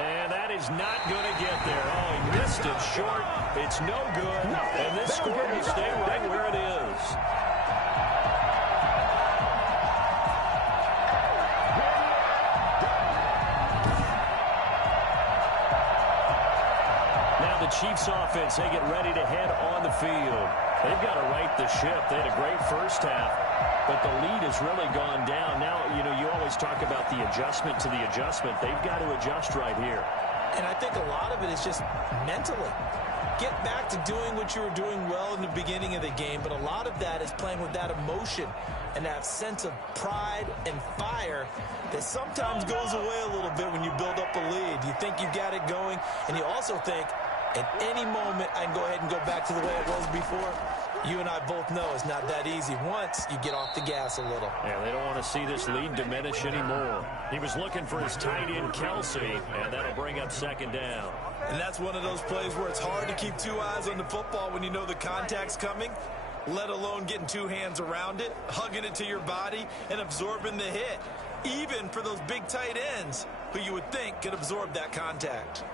And that is not going to get there. Oh, he missed it short. It's no good. And this score will stay right where it is. Now the Chiefs offense, they get ready to head on the field. They've got to right the ship. They had a great first half, but the lead has really gone down. Now, you know, you always talk about the adjustment to the adjustment. They've got to adjust right here. And I think a lot of it is just mentally. Get back to doing what you were doing well in the beginning of the game, but a lot of that is playing with that emotion and that sense of pride and fire that sometimes goes away a little bit when you build up a lead. You think you've got it going, and you also think, at any moment, I can go ahead and go back to the way it was before. You and I both know it's not that easy once you get off the gas a little. Yeah, they don't want to see this lead diminish anymore. He was looking for his tight end, Kelsey, and that'll bring up second down. And that's one of those plays where it's hard to keep two eyes on the football when you know the contact's coming, let alone getting two hands around it, hugging it to your body, and absorbing the hit, even for those big tight ends who you would think could absorb that contact.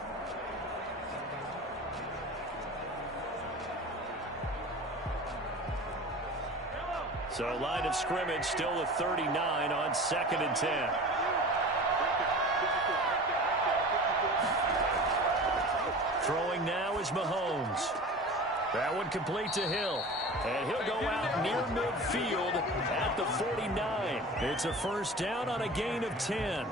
So line of scrimmage still a 39 on 2nd and 10. Throwing now is Mahomes. That one complete to Hill. And he'll go out near midfield at the 49. It's a first down on a gain of 10.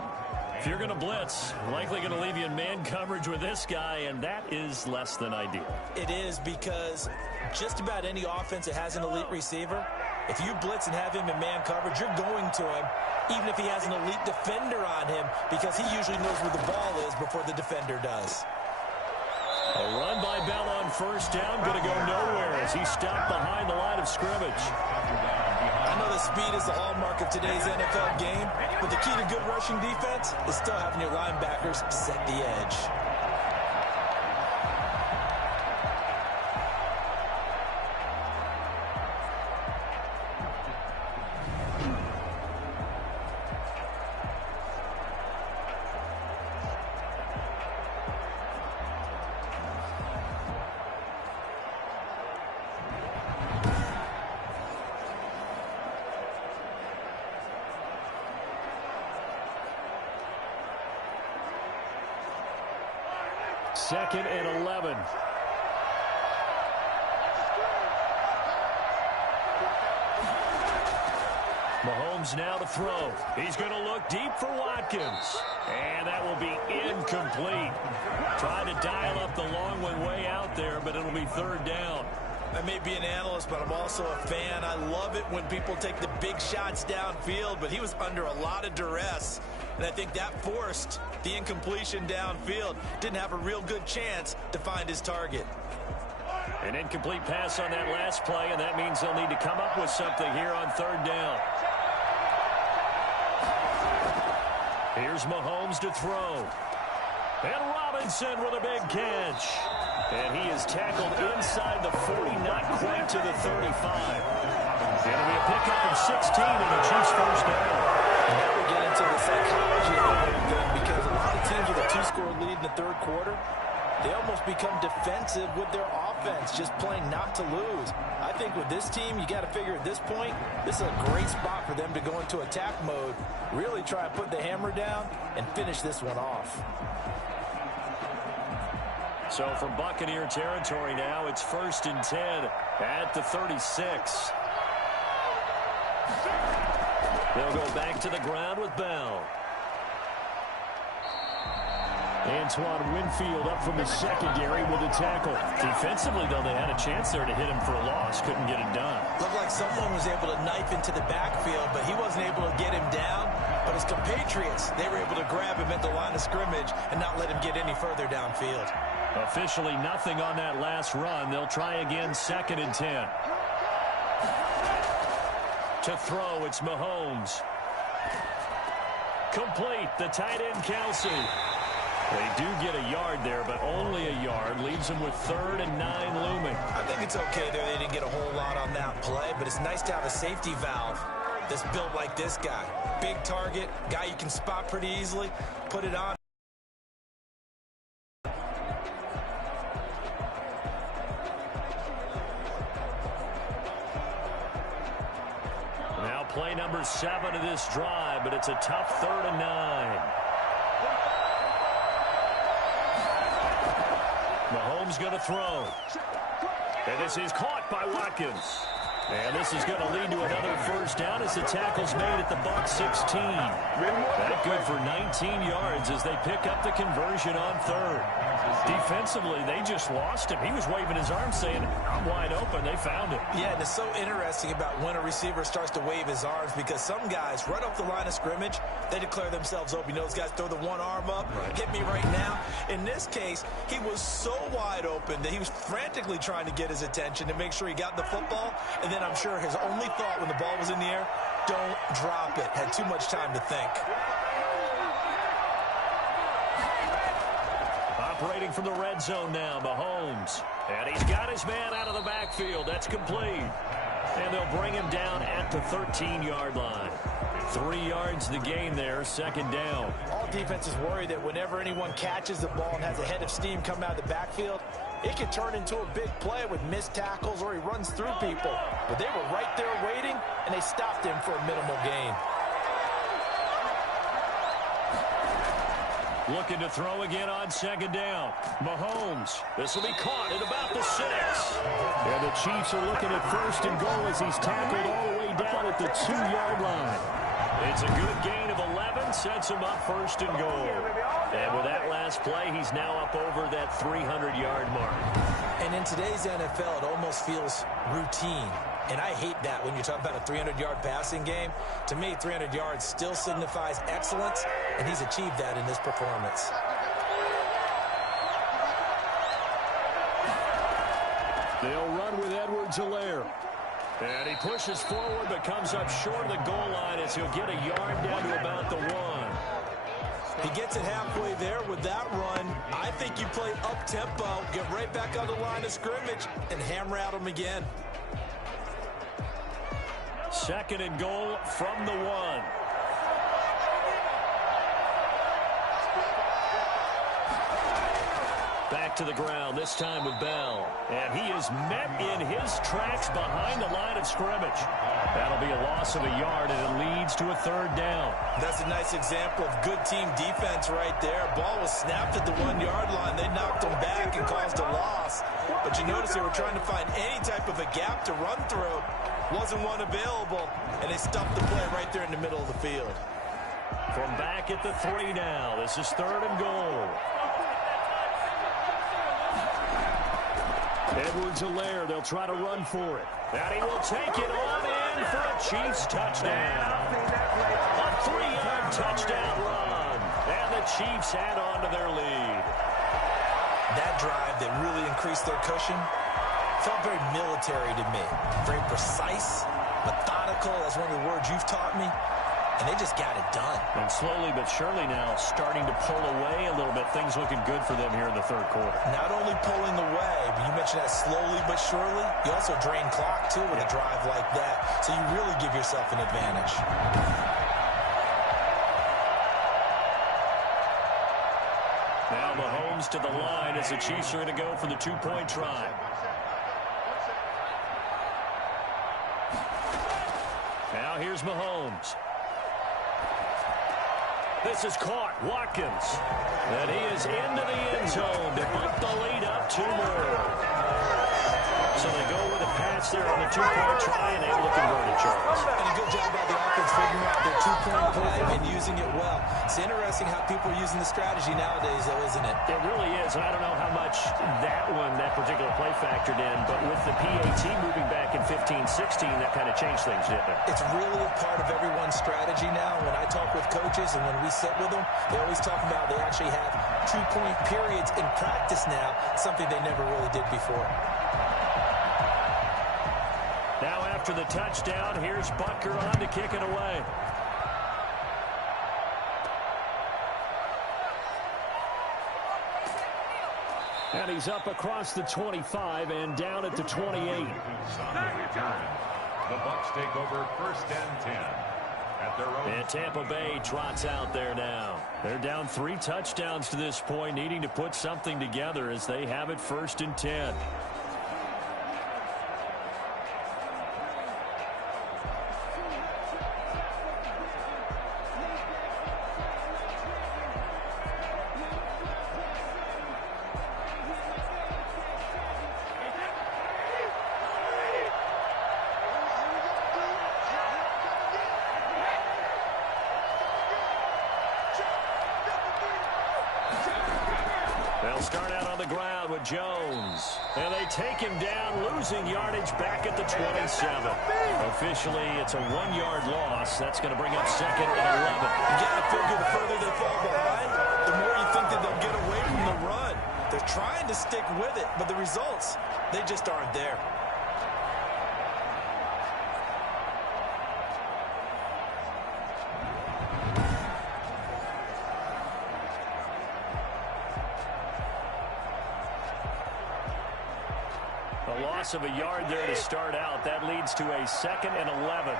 If you're going to blitz, likely going to leave you in man coverage with this guy, and that is less than ideal. It is, because just about any offense that has an elite receiver, if you blitz and have him in man coverage, you're going to him, even if he has an elite defender on him, because he usually knows where the ball is before the defender does. A run by Bell on first down, going to go nowhere as he stopped behind the line of scrimmage. I know the speed is the hallmark of today's NFL game, but the key to good rushing defense is still having your linebackers set the edge. Second and 11. Mahomes now to throw. He's going to look deep for Watkins. And that will be incomplete. Trying to dial up the long one way out there, but it'll be third down. I may be an analyst, but I'm also a fan. I love it when people take the big shots downfield, but he was under a lot of duress. And I think that forced the incompletion downfield. Didn't have a real good chance to find his target. An incomplete pass on that last play, and that means they'll need to come up with something here on third down. Here's Mahomes to throw. And Robinson with a big catch. And he is tackled inside the 40, not quite to the 35. It'll be a pickup of 16 and the Chiefs first down. Now we get into the psychology of the whole thing, because a lot of teams with a two-score lead in the third quarter, they almost become defensive with their offense, just playing not to lose. I think with this team, you got to figure at this point, this is a great spot for them to go into attack mode, really try and put the hammer down and finish this one off. So from Buccaneer territory now, it's 1st and 10 at the 36. They'll go back to the ground with Bell. Antoine Winfield up from the secondary with a tackle. Defensively, though, they had a chance there to hit him for a loss. Couldn't get it done. Looked like someone was able to knife into the backfield, but he wasn't able to get him down. But his compatriots, they were able to grab him at the line of scrimmage and not let him get any further downfield. Officially nothing on that last run. They'll try again, 2nd and 10. To throw, it's Mahomes. Complete, the tight end, Kelsey. They do get a yard there, but only a yard. Leaves them with 3rd and 9 looming. I think it's okay there. They didn't get a whole lot on that play, but it's nice to have a safety valve that's built like this guy. Big target, guy you can spot pretty easily, put it on. Now play number 7 of this drive, but it's a tough 3rd and 9. Mahomes going to throw. And this is caught by Watkins. And this is going to lead to another first down as the tackle's made at the Bucs 16. That good for 19 yards as they pick up the conversion on 3rd. Defensively, they just lost him. He was waving his arms saying, I'm wide open. They found him. Yeah, and it's so interesting about when a receiver starts to wave his arms because some guys, right off the line of scrimmage, they declare themselves open. You know, those guys throw the one arm up, hit me right now. In this case, he was so wide open that he was frantically trying to get his attention to make sure he got the football. And then I'm sure his only thought when the ball was in the air, don't drop it. Had too much time to think. Operating from the red zone now, Mahomes. And he's got his man out of the backfield. That's complete. And they'll bring him down at the 13-yard line. 3 yards the gain there, 2nd down. All defenses worry that whenever anyone catches the ball and has a head of steam come out of the backfield, it can turn into a big play with missed tackles or he runs through people. But they were right there waiting, and they stopped him for a minimal gain. Looking to throw again on 2nd down. Mahomes. This will be caught at about the 6. And the Chiefs are looking at 1st and goal as he's tackled all the way down at the 2-yard line. It's a good gain of 11, sets him up 1st and goal. And with that last play, he's now up over that 300-yard mark. And in today's NFL, it almost feels routine. And I hate that when you're talking about a 300-yard passing game. To me, 300 yards still signifies excellence, and he's achieved that in this performance. They'll run with Edwards-Helaire. And he pushes forward but comes up short of the goal line as he'll get a yard down to about the 1. He gets it halfway there with that run. I think you play up-tempo, get right back on the line of scrimmage, and hammer at him again. 2nd and goal from the 1. Back to the ground, this time with Bell. And he is met in his tracks behind the line of scrimmage. That'll be a loss of a yard, and it leads to a 3rd down. That's a nice example of good team defense right there. Ball was snapped at the 1-yard line. They knocked him back and caused a loss. But you notice they were trying to find any type of a gap to run through. Wasn't one available, and they stuffed the play right there in the middle of the field. From back at the 3 now, this is 3rd and goal. Edwards-Helaire, they'll try to run for it. And he will take it on in for a Chiefs touchdown. A 3-yard touchdown run. And the Chiefs add on to their lead. That drive that really increased their cushion felt very military to me. Very precise, methodical. That's one of the words you've taught me. And they just got it done. And slowly but surely now starting to pull away a little bit. Things looking good for them here in the 3rd quarter. Not only pulling away, but you mentioned that slowly but surely. You also drain clock, too, with a drive like that. So you really give yourself an advantage. Now Mahomes to the line as the Chiefs are going to go for the 2-point try. Now here's Mahomes. This is caught. Watkins. And he is into the end zone to put the lead up 2 more. So they go with a pass there on the 2-point try and able to convert it, Charles. And a good job by the offense figuring out their 2-point play and using it well. It's interesting how people are using the strategy nowadays, though, isn't it? It really is, and I don't know how much that particular play factored in, but with the PAT moving back in 15-16, that kind of changed things, didn't it? It's really a part of everyone's strategy now. When I talk with coaches and when we sit with them, they always talk about they actually have 2-point periods in practice now, something they never really did before. Now after the touchdown, here's Butker on to kick it away. And he's up across the 25 and down at the 28. The Bucs take over 1st and 10 at their own. And Tampa Bay trots out there now. They're down 3 touchdowns to this point, needing to put something together as they have it 1st and 10. They'll start out on the ground with Jones. And they take him down, losing yardage back at the 27. Officially, it's a 1-yard loss. That's going to bring up 2nd and 11. You got to figure the further they fall behind, the more you think that they'll get away from the run. They're trying to stick with it, but the results, they just aren't there. A loss of a yard there to start out. That leads to a 2nd and 11.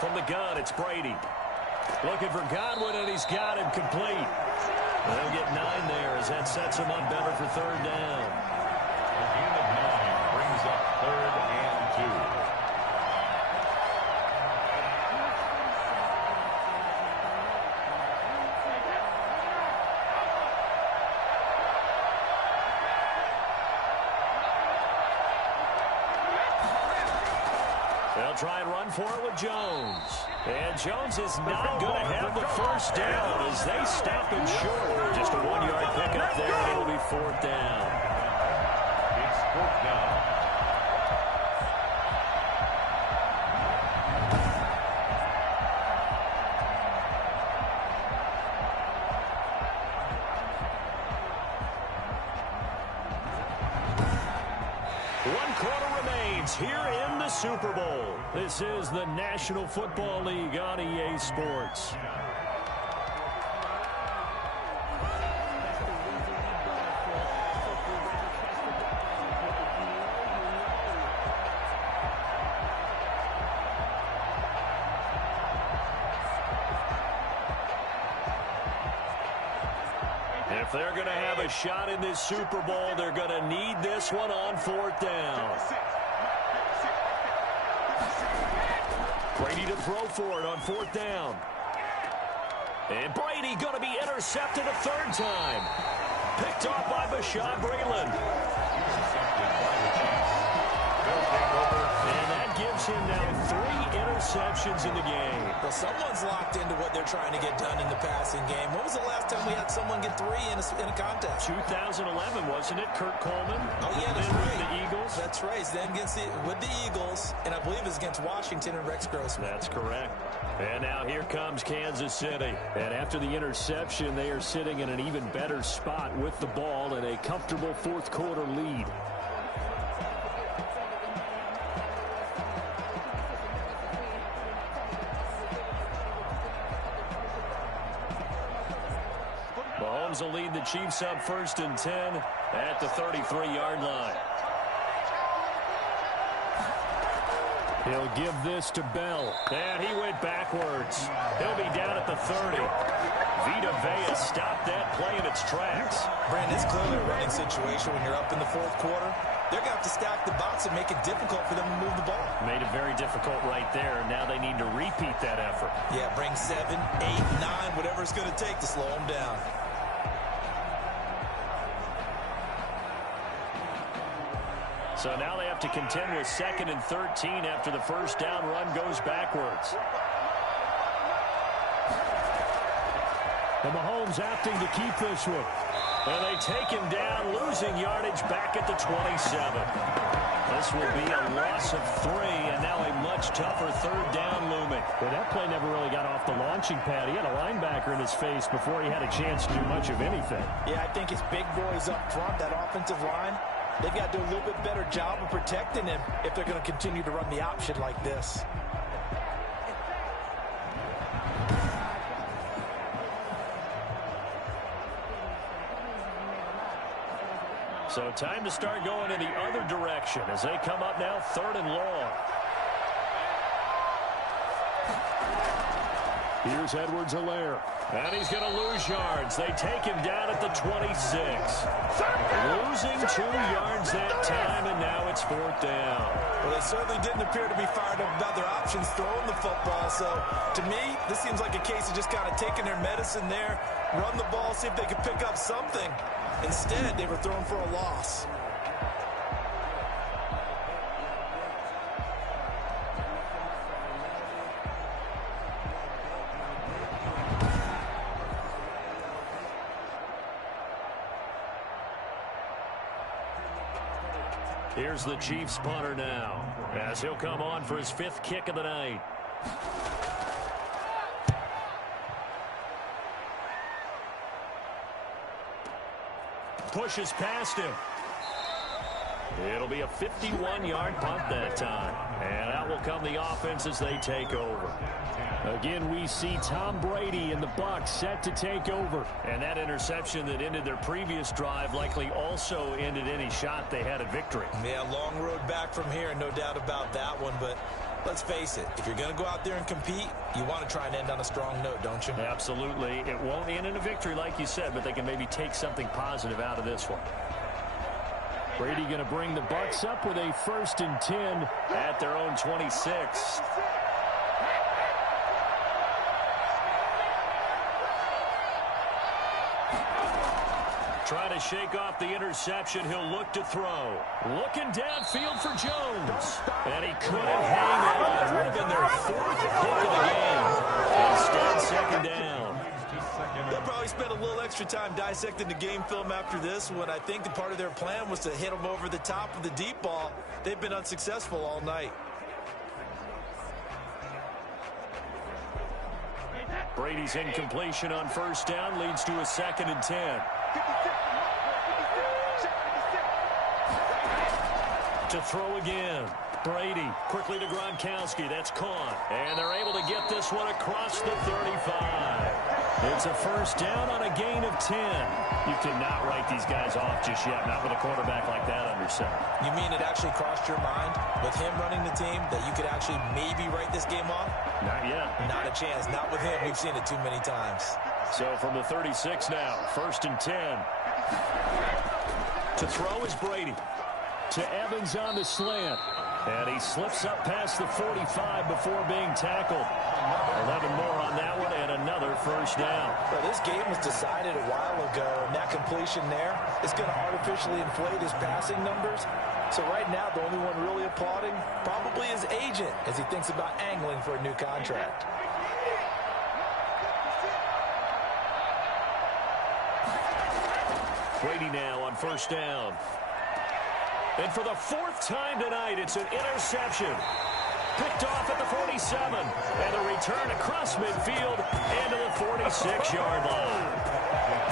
From the gun, it's Brady. Looking for Godwin, and he's got him complete. They'll get 9 there as that sets him up better for 3rd down. A gain of 9 brings up 3rd and 2. They'll try and run for it with Jones. And Jones is not going to have the 1st down as they stop him short. Just a 1-yard pickup there, and it'll be 4th down. It's 4th down. Here in the Super Bowl. This is the National Football League on EA Sports. If they're going to have a shot in this Super Bowl, they're going to need this one on 4th down. Brady to throw for it on 4th down. And Brady going to be intercepted a 3rd time. Picked off by Bashaud Breeland. And that gives him now 3 interceptions in the game. Well, someone's locked into what they're trying to get done in the passing game. When was the last time we had someone get 3 in a contest? 2011, wasn't it? Kurt Coleman. Oh, yeah, that's then right. With the Eagles. That's right. Then with the Eagles, and I believe it's against Washington and Rex Grossman. That's correct. And now here comes Kansas City. And after the interception, they are sitting in an even better spot with the ball and a comfortable 4th quarter lead. Mahomes will lead the Chiefs up 1st and 10 at the 33-yard line. He'll give this to Bell. And he went backwards. He'll be down at the 30. Vita Vea stopped that play in its tracks. Brandon, it's clearly a running situation when you're up in the 4th quarter. They're going to have to stack the box and make it difficult for them to move the ball. Made it very difficult right there. Now they need to repeat that effort. Yeah, bring 7, 8, 9, whatever it's going to take to slow them down. So now they have to contend with 2nd and 13 after the first down run goes backwards. And Mahomes opting to keep this one. And they take him down, losing yardage back at the 27. This will be a loss of 3, and now a much tougher 3rd down looming. Well, that play never really got off the launching pad. He had a linebacker in his face before he had a chance to do much of anything. Yeah, I think his big boys up front, that offensive line, they've got to do a little bit better job of protecting him if they're going to continue to run the option like this. So time to start going in the other direction as they come up now 3rd and long. Here's Edwards-Helaire. And he's going to lose yards. They take him down at the 26. Losing 2 yards that time, and now it's 4th down. Well, they certainly didn't appear to be fired up about their options throwing the football. So, to me, this seems like a case of just kind of taking their medicine there, run the ball, see if they can pick up something. Instead, they were thrown for a loss. Here's the Chiefs punter now, as he'll come on for his 5th kick of the night. Pushes past him. It'll be a 51-yard punt that time. And out will come the offense as they take over. Again, we see Tom Brady and the Bucs set to take over. And that interception that ended their previous drive likely also ended any shot they had at victory. Yeah, long road back from here, no doubt about that one. But let's face it, if you're going to go out there and compete, you want to try and end on a strong note, don't you? Absolutely. It won't end in a victory like you said, but they can maybe take something positive out of this one. Brady going to bring the Bucs up with a 1st and 10 at their own 26. Trying to shake off the interception. He'll look to throw. Looking downfield for Jones. And he couldn't hang on. Would have been their 4th pick of the game. Instead, 2nd down. They'll probably spend a little extra time dissecting the game film after this when I think the part of their plan was to hit them over the top of the deep ball. They've been unsuccessful all night. Brady's incompletion on 1st down leads to a 2nd and 10. To throw again. Brady quickly to Gronkowski. That's caught. And they're able to get this one across the 35. It's a 1st down on a gain of 10. You cannot write these guys off just yet, not with a quarterback like that under center. You mean it actually crossed your mind with him running the team that you could actually maybe write this game off? Not yet. Not a chance. Not with him. We've seen it too many times. So from the 36 now, 1st and 10. To throw is Brady. To Evans on the slant. And he slips up past the 45 before being tackled. 11 more on that one and another 1st down. Well, this game was decided a while ago, and that completion there is going to artificially inflate his passing numbers. So right now, the only one really applauding probably his agent as he thinks about angling for a new contract. Brady now on 1st down. And for the 4th time tonight, it's an interception. Picked off at the 47. And a return across midfield into the 46-yard line.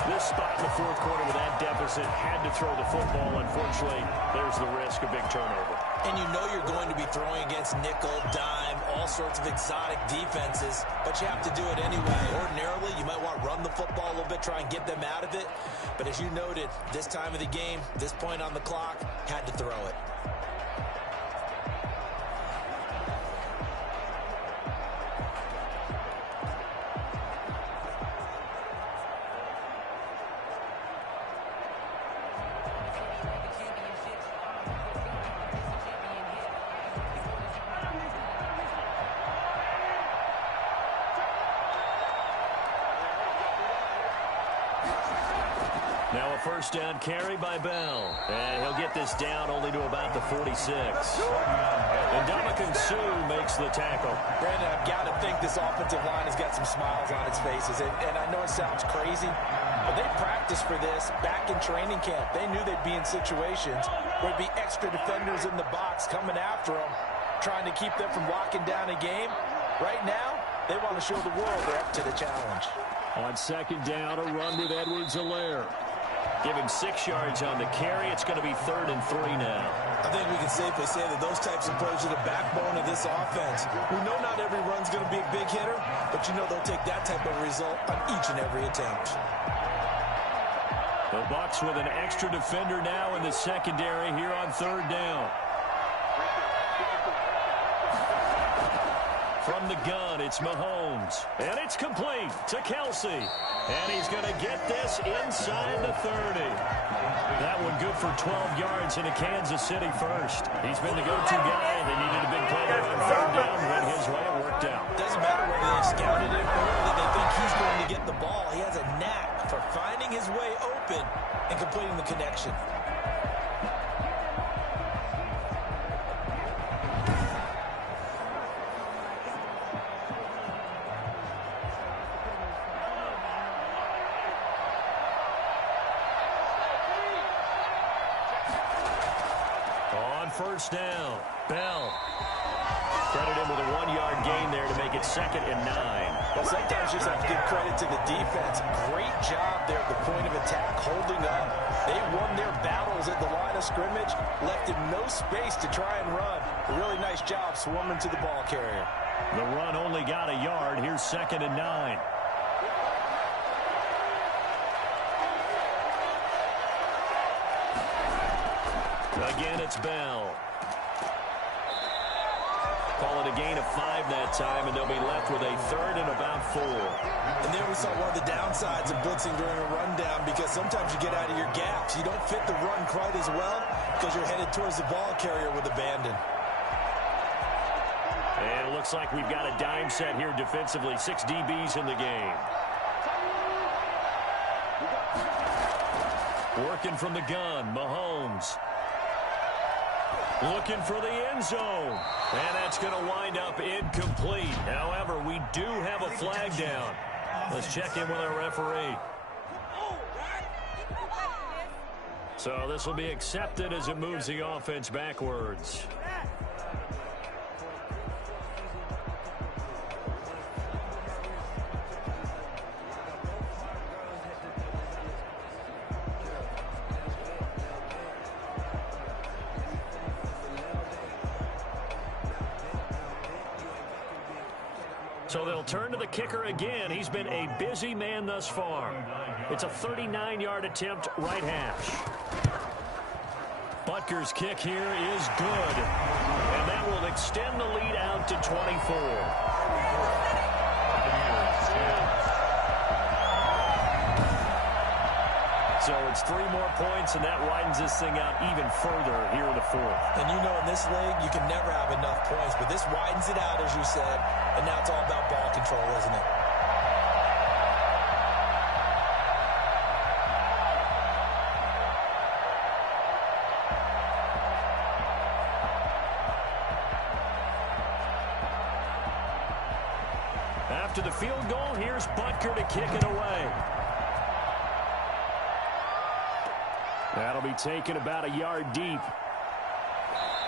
This spot in the 4th quarter with that deficit had to throw the football. Unfortunately, there's the risk of big turnover. And you know you're going to be throwing against nickel, dime, all sorts of exotic defenses, but you have to do it anyway. Ordinarily, you might want to run the football a little bit, try and get them out of it. But as you noted, this time of the game, this point on the clock, had to throw it. Now a first down carry by Bell. And he'll get this down only to about the 46. And Ndamukong Suh makes the tackle. Brandon, I've got to think this offensive line has got some smiles on its faces. And I know it sounds crazy, but they practiced for this back in training camp. They knew they'd be in situations where there'd be extra defenders in the box coming after them, trying to keep them from locking down a game. Right now, they want to show the world they're up to the challenge. On second down, a run with Edwards-Helaire. Give him 6 yards on the carry. It's going to be 3rd and 3 now. I think we can safely say that those types of plays are the backbone of this offense. We know not every run's going to be a big hitter, but you know they'll take that type of result on each and every attempt. The Bucs with an extra defender now in the secondary here on 3rd down. From the gun, it's Mahomes. And it's complete to Kelsey. And he's going to get this inside the 30. That one good for 12 yards into Kansas City first. He's been the go-to guy. They needed a big play there on 3rd down. Went his way. It worked out. Doesn't matter whether they scouted it or whether they think he's going to get the ball. He has a knack for finding his way open and completing the connection. First down, Bell. Credit him with a 1-yard gain there to make it 2nd and 9. Well, sometimes you just have to give credit to the defense. Great job there at the point of attack, holding up. They won their battles at the line of scrimmage, left him no space to try and run. A really nice job swarming to the ball carrier. The run only got a yard. Here's 2nd and 9. Again, it's Bell. Call it a gain of 5 that time, and they'll be left with a 3rd and about 4. And there we saw one of the downsides of blitzing during a rundown, because sometimes you get out of your gaps. You don't fit the run quite as well because you're headed towards the ball carrier with abandon. And it looks like we've got a dime set here defensively. 6 DBs in the game. Working from the gun, Mahomes. Looking for the end zone. And that's going to wind up incomplete. However, we do have a flag down. Let's check in with our referee. So this will be accepted as it moves the offense backwards. So they'll turn to the kicker again. He's been a busy man thus far. It's a 39-yard attempt, right hash. Butker's kick here is good. And that will extend the lead out to 24. So it's 3 more points, and that widens this thing out even further here in the 4th. And you know in this league, you can never have enough points, but this widens it out, as you said, and now it's all about ball control, isn't it? After the field goal, here's Butker to kick it away. That'll be taken about a yard deep.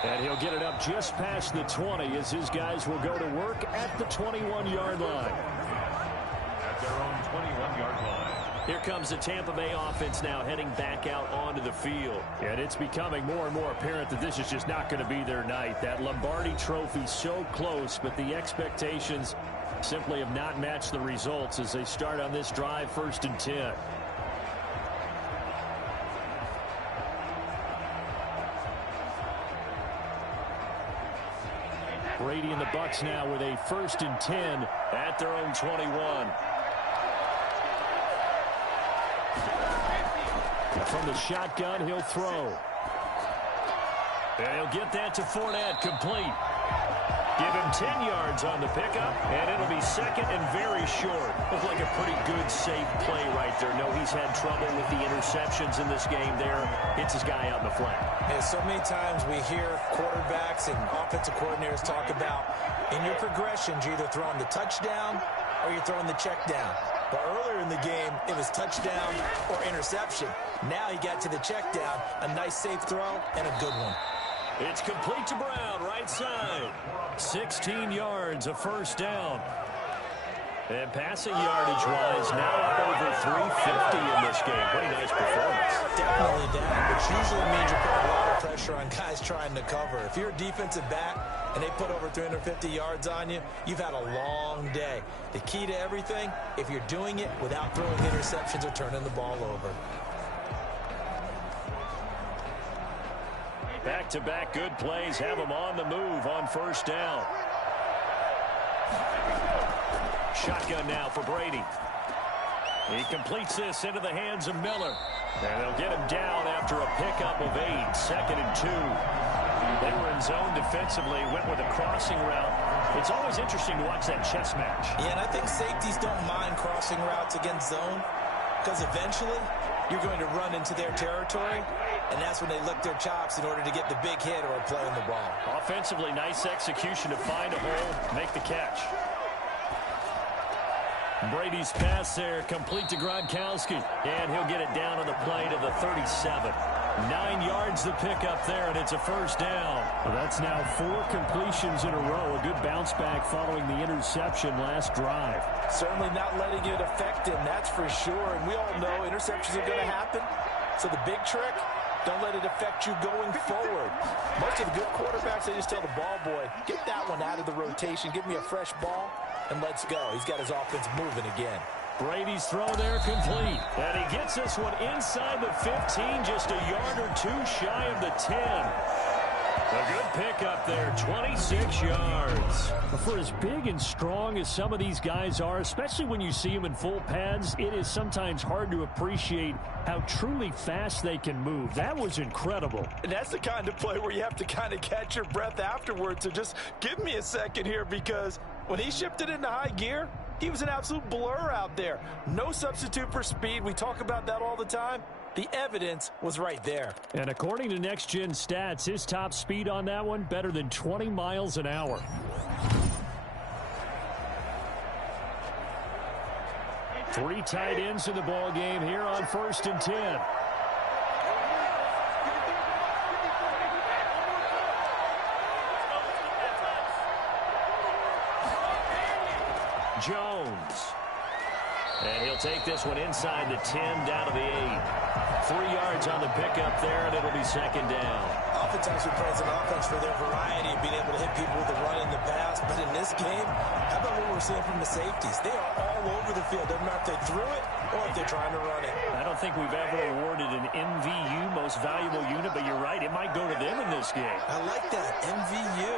And he'll get it up just past the 20 as his guys will go to work at the 21-yard line. At their own 21-yard line. Here comes the Tampa Bay offense now heading back out onto the field. And it's becoming more and more apparent that this is just not going to be their night. That Lombardi trophy so close, but the expectations simply have not matched the results as they start on this drive, 1st and 10. Brady and the Bucs now with a 1st and 10 at their own 21. From the shotgun, he'll throw. And he'll get that to Fournette, complete. Give him 10 yards on the pickup, and it'll be second and very short. Looked like a pretty good, safe play right there. No, he's had trouble with the interceptions in this game there. Hits his guy out in the flat. Yeah, so many times we hear quarterbacks and offensive coordinators talk about in your progressions, you're either throwing the touchdown or you're throwing the check down. But earlier in the game, it was touchdown or interception. Now he got to the check down, a nice safe throw, and a good one. It's complete to Brown, right side. 16 yards, a first down. And passing yardage-wise, now up over 350 in this game. Pretty nice performance. Definitely that, which usually means you're putting a lot of pressure on guys trying to cover. If you're a defensive back and they put over 350 yards on you, you've had a long day. The key to everything, if you're doing it without throwing interceptions or turning the ball over. Back-to-back good plays have them on the move on first down. Shotgun now for Brady. He completes this into the hands of Miller. And they'll get him down after a pickup of 8, 2nd and 2. They were in zone defensively, went with a crossing route. It's always interesting to watch that chess match. Yeah, and I think safeties don't mind crossing routes against zone because eventually you're going to run into their territory, and that's when they lick their chops in order to get the big hit or play on the ball. Offensively, nice execution to find a hole, make the catch. Brady's pass there, complete to Gronkowski. And he'll get it down on the play to the 37. 9 yards to pick up there, and it's a first down. Well, that's now 4 completions in a row. A good bounce back following the interception last drive. Certainly not letting it affect him, that's for sure. And we all know interceptions are going to happen. So the big trick, don't let it affect you going forward. Most of the good quarterbacks, they just tell the ball boy, get that one out of the rotation, give me a fresh ball, and let's go. He's got his offense moving again. Brady's throw there complete. And he gets this one inside the 15, just a yard or two shy of the 10. A good pickup there, 26 yards. For as big and strong as some of these guys are, especially when you see them in full pads, it is sometimes hard to appreciate how truly fast they can move. That was incredible. And that's the kind of play where you have to kind of catch your breath afterwards. So just give me a second here, because when he shifted into high gear, he was an absolute blur out there. No substitute for speed. We talk about that all the time. The evidence was right there. And according to Next Gen Stats, his top speed on that one, better than 20 miles an hour. Three tight ends in the ball game here on 1st and 10. Jones. And he'll take this one inside the 10, down to the 8. 3 yards on the pickup there, and it'll be 2nd down. Oftentimes we praise an offense for their variety of being able to hit people with the run and the pass. But in this game, how about what we're seeing from the safeties? They are all over the field. Doesn't matter if they threw it or if they're trying to run it. I don't think we've ever awarded an MVU, most valuable unit, but you're right, it might go to them in this game. I like that, MVU.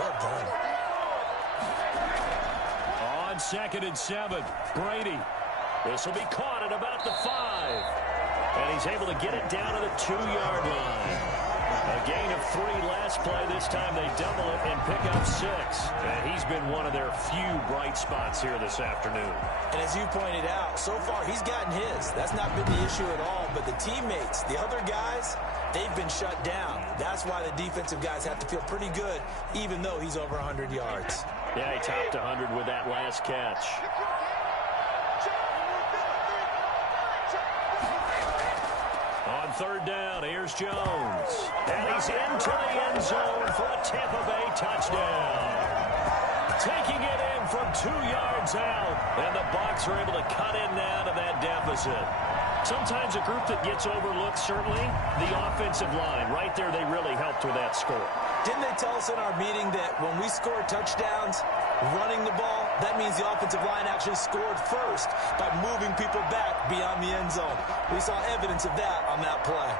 Well done. On 2nd and 7, Brady. This will be caught at about the 5. And he's able to get it down to the 2-yard line. A gain of 3 last play. This time they double it and pick up 6. And he's been one of their few bright spots here this afternoon. And as you pointed out, so far he's gotten his. That's not been the issue at all. But the teammates, the other guys, they've been shut down. That's why the defensive guys have to feel pretty good, even though he's over 100 yards. Yeah, he topped 100 with that last catch. On 3rd down, here's Jones. And he's into the end zone for a Tampa Bay touchdown. Taking it in from 2 yards out. And the Bucs are able to cut in now to that deficit. Sometimes a group that gets overlooked, certainly, the offensive line. Right there, they really helped with that score. Didn't they tell us in our meeting that when we score touchdowns running the ball, that means the offensive line actually scored first by moving people back beyond the end zone? We saw evidence of that on that play.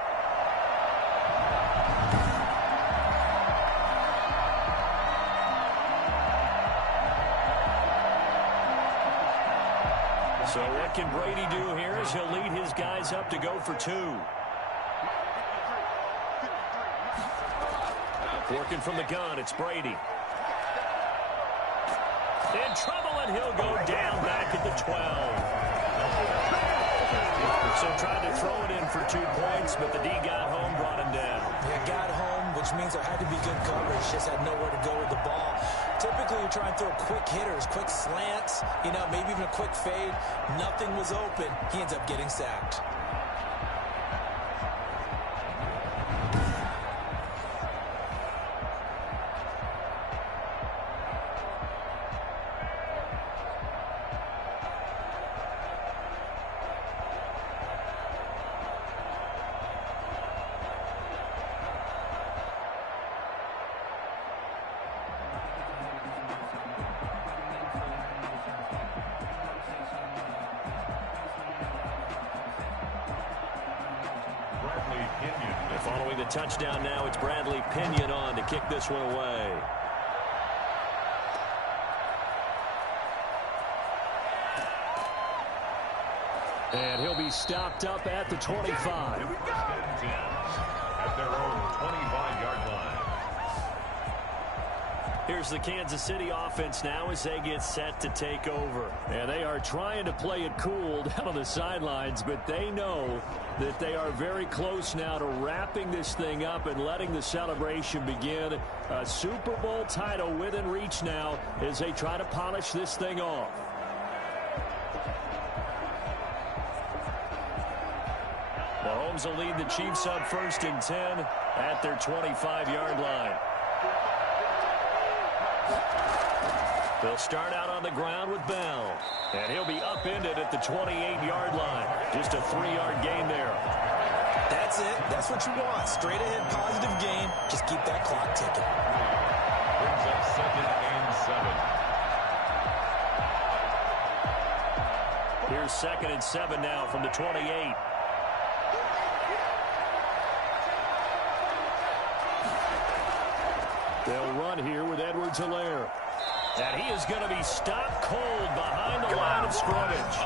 So what can Brady do here as he'll lead his guys up to go for 2? Working from the gun, it's Brady. In trouble one. He'll go down back at the 12. So tried to throw it in for 2 points, but the D got home, brought him down. Yeah, got home, which means there had to be good coverage. Just had nowhere to go with the ball. Typically, you try and throw quick hitters, quick slants, maybe even a quick fade. Nothing was open. He ends up getting sacked. Following the touchdown now, it's Bradley Pinion on to kick this one away. And he'll be stopped up at the 25. Here we go. At their own 25-yard line. Here's the Kansas City offense now as they get set to take over. And they are trying to play it cool down on the sidelines, but they know that they are very close now to wrapping this thing up and letting the celebration begin. A Super Bowl title within reach now as they try to polish this thing off. Mahomes will lead the Chiefs up 1st and 10 at their 25-yard line. They'll start out on the ground with Bell. And he'll be upended at the 28-yard line. Just a 3-yard gain there. That's it. That's what you want. Straight ahead positive gain. Just keep that clock ticking. Brings up 2nd and 7. Here's 2nd and 7 now from the 28. They'll run here with Edwards-Helaire. And he is going to be stopped cold behind the line of scrimmage.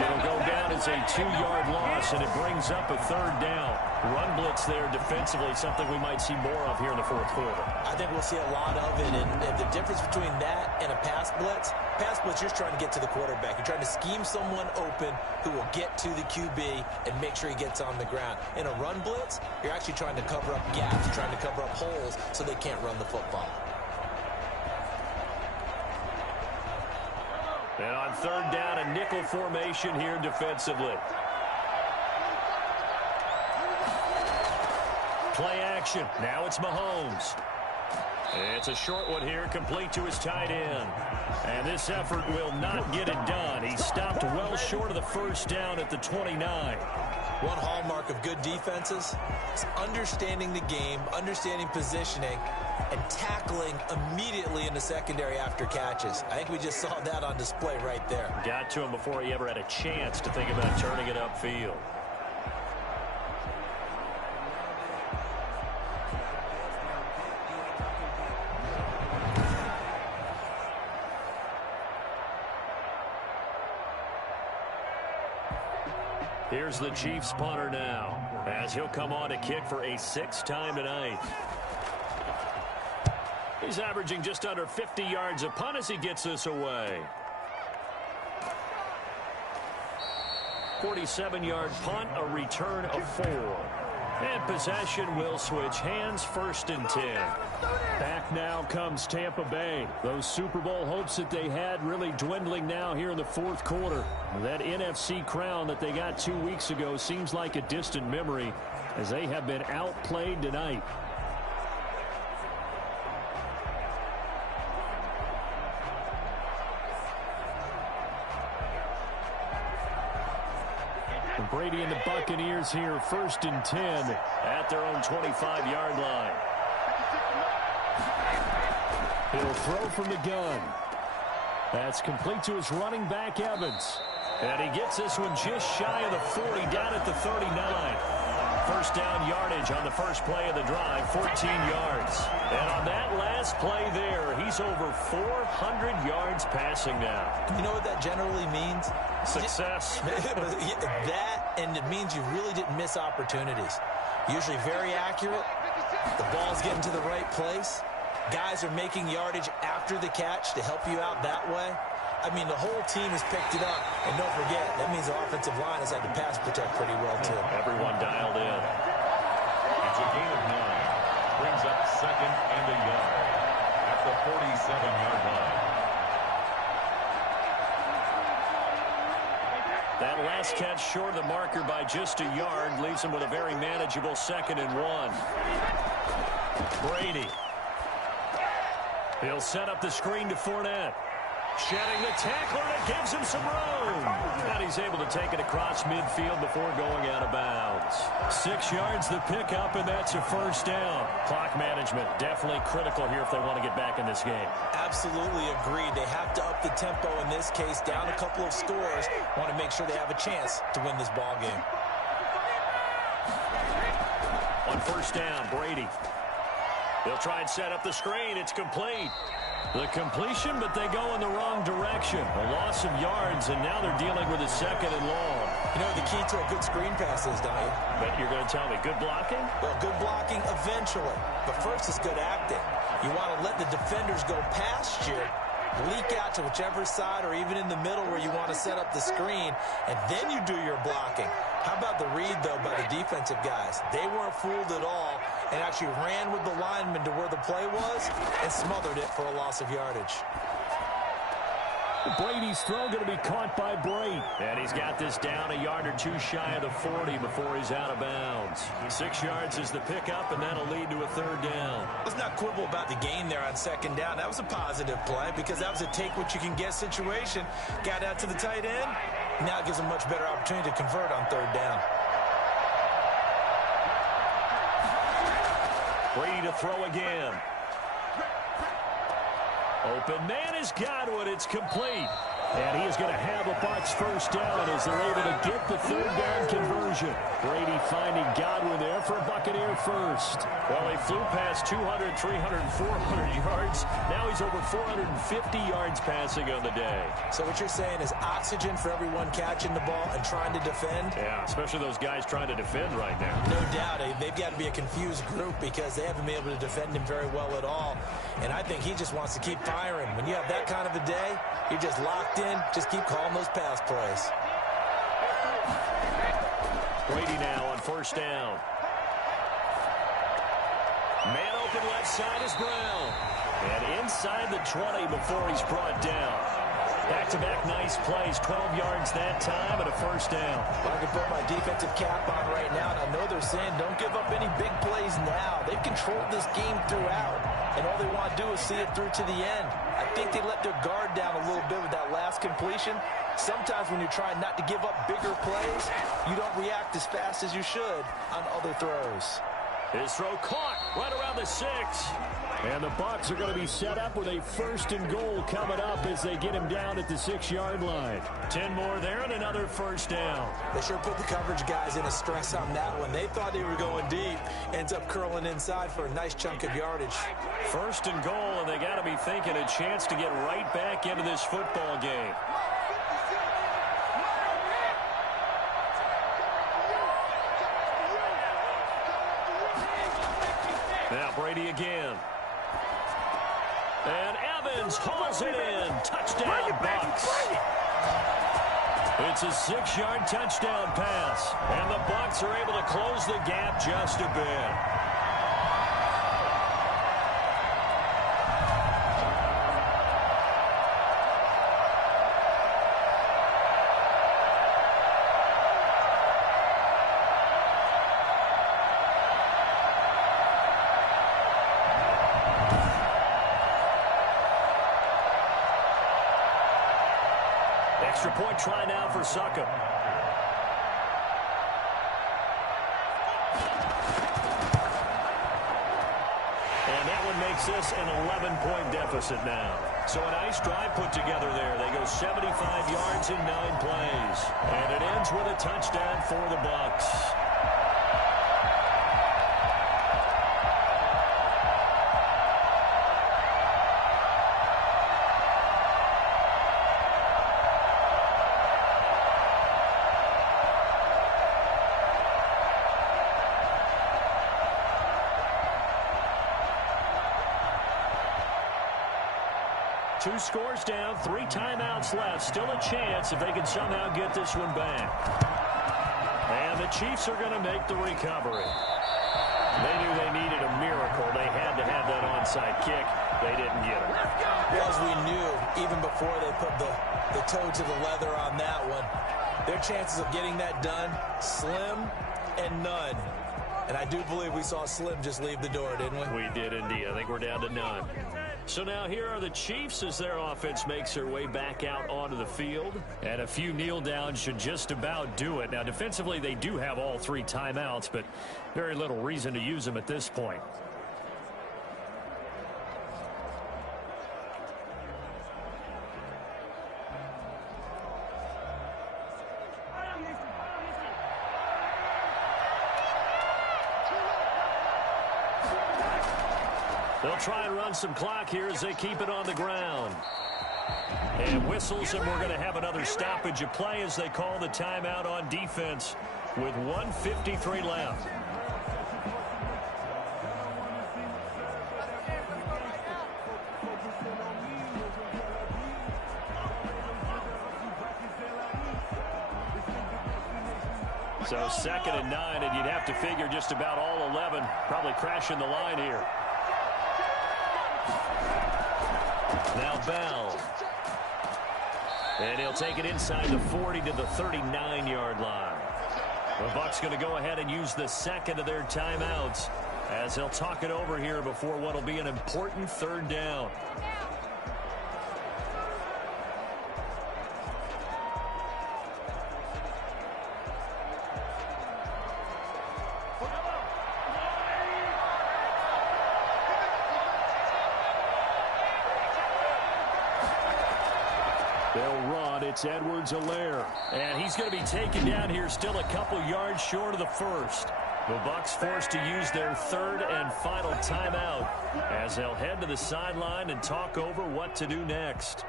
It'll go down as a 2-yard loss, and it brings up a 3rd down. Run blitz there defensively, something we might see more of here in the 4th quarter. I think we'll see a lot of it, and the difference between that and a pass blitz, you're trying to get to the quarterback. You're trying to scheme someone open who will get to the QB and make sure he gets on the ground. In a run blitz, you're actually trying to cover up gaps, you're trying to cover up holes so they can't run the football. And on 3rd down, a nickel formation here defensively. Play action. Now it's Mahomes. It's a short one here, complete to his tight end. And this effort will not get it done. He stopped well short of the 1st down at the 29. One hallmark of good defenses is understanding the game, understanding positioning, and tackling immediately in the secondary after catches. I think we just saw that on display right there. Got to him before he ever had a chance to think about turning it upfield. Here's the Chiefs punter now, as he'll come on to kick for a 6th time tonight. He's averaging just under 50 yards a punt as he gets this away. 47-yard punt, a return of 4. And possession will switch hands, 1st and 10. Back now comes Tampa Bay. Those Super Bowl hopes that they had really dwindling now here in the 4th quarter. That NFC crown that they got 2 weeks ago seems like a distant memory as they have been outplayed tonight. Brady and the Buccaneers here, 1st and 10 at their own 25-yard line. He'll throw from the gun. That's complete to his running back, Evans. And he gets this one just shy of the 40, down at the 39. 1st down yardage on the first play of the drive, 14 yards. And on that last play there, he's over 400 yards passing now. You know what that generally means? Success. That, and it means you really didn't miss opportunities. Usually very accurate. The ball's getting to the right place. Guys are making yardage after the catch to help you out that way. I mean, the whole team has picked it up. And don't forget, that means the offensive line has had to pass protect pretty well, too. Everyone dialed in. It's a gain of 9. Brings up 2nd and a yard at the 47-yard line. That last catch short of the marker by just a yard leaves him with a very manageable 2nd and 1. Brady. He'll set up the screen to Fournette. Shedding the tackler, and it gives him some room. And he's able to take it across midfield before going out of bounds. 6 yards the pickup, and that's a first down. Clock management definitely critical here if they want to get back in this game. Absolutely agreed. They have to up the tempo in this case, down a couple of scores. Want to make sure they have a chance to win this ball game. On first down, Brady. They'll try and set up the screen. It's complete. The completion, but they go in the wrong direction. A loss of yards, and now they're dealing with a 2nd and long. You know the key to a good screen pass is, don't you? But you're going to tell me, good blocking? Well, good blocking eventually. But first is good acting. You want to let the defenders go past you, leak out to whichever side or even in the middle where you want to set up the screen, and then you do your blocking. How about the read, though, by the defensive guys? They weren't fooled at all and actually ran with the lineman to where the play was and smothered it for a loss of yardage. Brady's throw going to be caught by Bray. And he's got this down a yard or two shy of the 40 before he's out of bounds. 6 yards is the pickup, and that'll lead to a 3rd down. Let's not quibble about the gain there on 2nd down. That was a positive play because that was a take-what-you-can-get situation. Got out to the tight end. Now it gives them much better opportunity to convert on 3rd down. Brady to throw again. Open man is Godwin. It's complete. And he is going to have a Bucs first down as they're able to get the 3rd down conversion. Brady finding Godwin there for a Buccaneer first. Well, he flew past 200, 300, 400 yards. Now he's over 450 yards passing on the day. So what you're saying is oxygen for everyone catching the ball and trying to defend? Yeah, especially those guys trying to defend right now. No doubt. They've got to be a confused group because they haven't been able to defend him very well at all. And I think he just wants to keep firing. When you have that kind of a day, you're just locked in. Just keep calling those pass plays. Brady now on first down. Man open left side is Brown. And inside the 20 before he's brought down. Back-to-back nice plays, 12 yards that time and a first down. I can put my defensive cap on right now, and I know they're saying don't give up any big plays now. They've controlled this game throughout, and all they want to do is see it through to the end. I think they let their guard down a little bit with that last completion. Sometimes when you're trying not to give up bigger plays, you don't react as fast as you should on other throws. His throw caught right around the 6. And the Bucs are going to be set up with a 1st and goal coming up as they get him down at the 6-yard line. 10 more there and another first down. They sure put the coverage guys in a stress on that one. They thought they were going deep. Ends up curling inside for a nice chunk of yardage. 1st and goal, and they got to be thinking a chance to get right back into this football game. Now Brady again. And Evans hauls it in. Touchdown, Bucs. It's a 6-yard touchdown pass. And the Bucs are able to close the gap just a bit. Extra point try now for Suckup. And that one makes this an 11-point deficit now. So a nice drive put together there. They go 75 yards in 9 plays. And it ends with a touchdown for the Bucs. 2 scores down, 3 timeouts left. Still a chance if they can somehow get this one back. And the Chiefs are going to make the recovery. They knew they needed a miracle. They had to have that onside kick. They didn't get it. Well, as we knew, even before they put the toe to the leather on that one, their chances of getting that done, slim and none. And I do believe we saw Slim just leave the door, didn't we? We did indeed. I think we're down to none. So now here are the Chiefs as their offense makes their way back out onto the field. And a few kneel downs should just about do it. Now, defensively, they do have all 3 timeouts, but very little reason to use them at this point. They'll try and run some clock here as they keep it on the ground. And whistles, and we're going to have another stoppage of play as they call the timeout on defense with 1:53 left. So 2nd and 9, and you'd have to figure just about all 11 probably crashing the line here. Now Bell. And he'll take it inside the 40 to the 39-yard line. The Bucs going to go ahead and use the 2nd of their timeouts as they'll talk it over here before what will be an important 3rd down. They'll run. It's Edwards-Helaire. And he's going to be taken down here still a couple yards short of the 1st. The Bucs forced to use their 3rd and final timeout as they'll head to the sideline and talk over what to do next.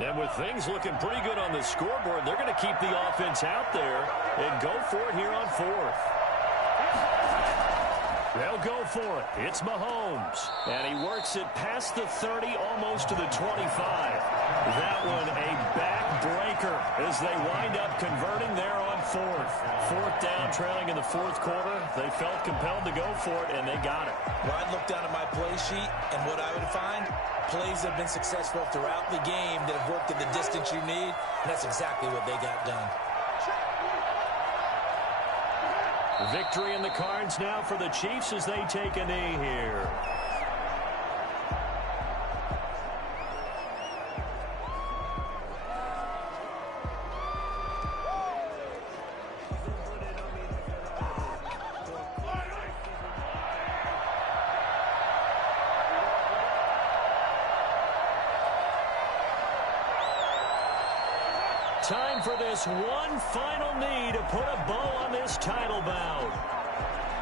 And with things looking pretty good on the scoreboard, they're going to keep the offense out there and go for it here on 4th. They'll go for it. It's Mahomes. And he works it past the 30, almost to the 25. That one a backbreaker as they wind up converting there on 4th. 4th down, trailing in the 4th quarter. They felt compelled to go for it, and they got it. Well, I'd look down at my play sheet, and what I would find, plays have been successful throughout the game that have worked at the distance you need, and that's exactly what they got done. Victory in the cards now for the Chiefs as they take a knee here. Time for this one final knee to put a bow on this title bout.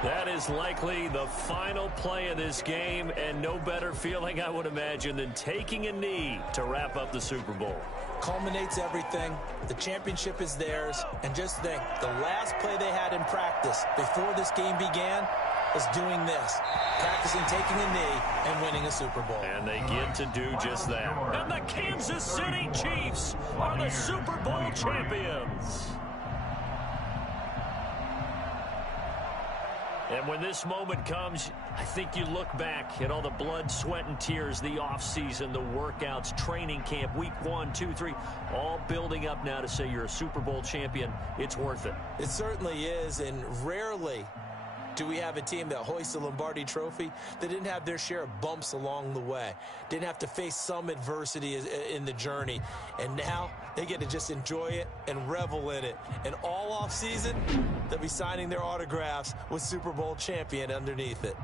That is likely the final play of this game, and no better feeling, I would imagine, than taking a knee to wrap up the Super Bowl. Culminates everything. The championship is theirs. And just think, the last play they had in practice before this game began was doing this, practicing taking a knee and winning a Super Bowl. And they get to do just that. And the Kansas City Chiefs are the Super Bowl champions. And when this moment comes, I think you look back at all the blood, sweat, and tears, the offseason, the workouts, training camp, week 1, 2, 3, all building up now to say you're a Super Bowl champion. It's worth it. It certainly is, and rarely do we have a team that hoists a Lombardi trophy that didn't have their share of bumps along the way, didn't have to face some adversity in the journey, and now they get to just enjoy it and revel in it. And all offseason, they'll be signing their autographs with Super Bowl champion underneath it.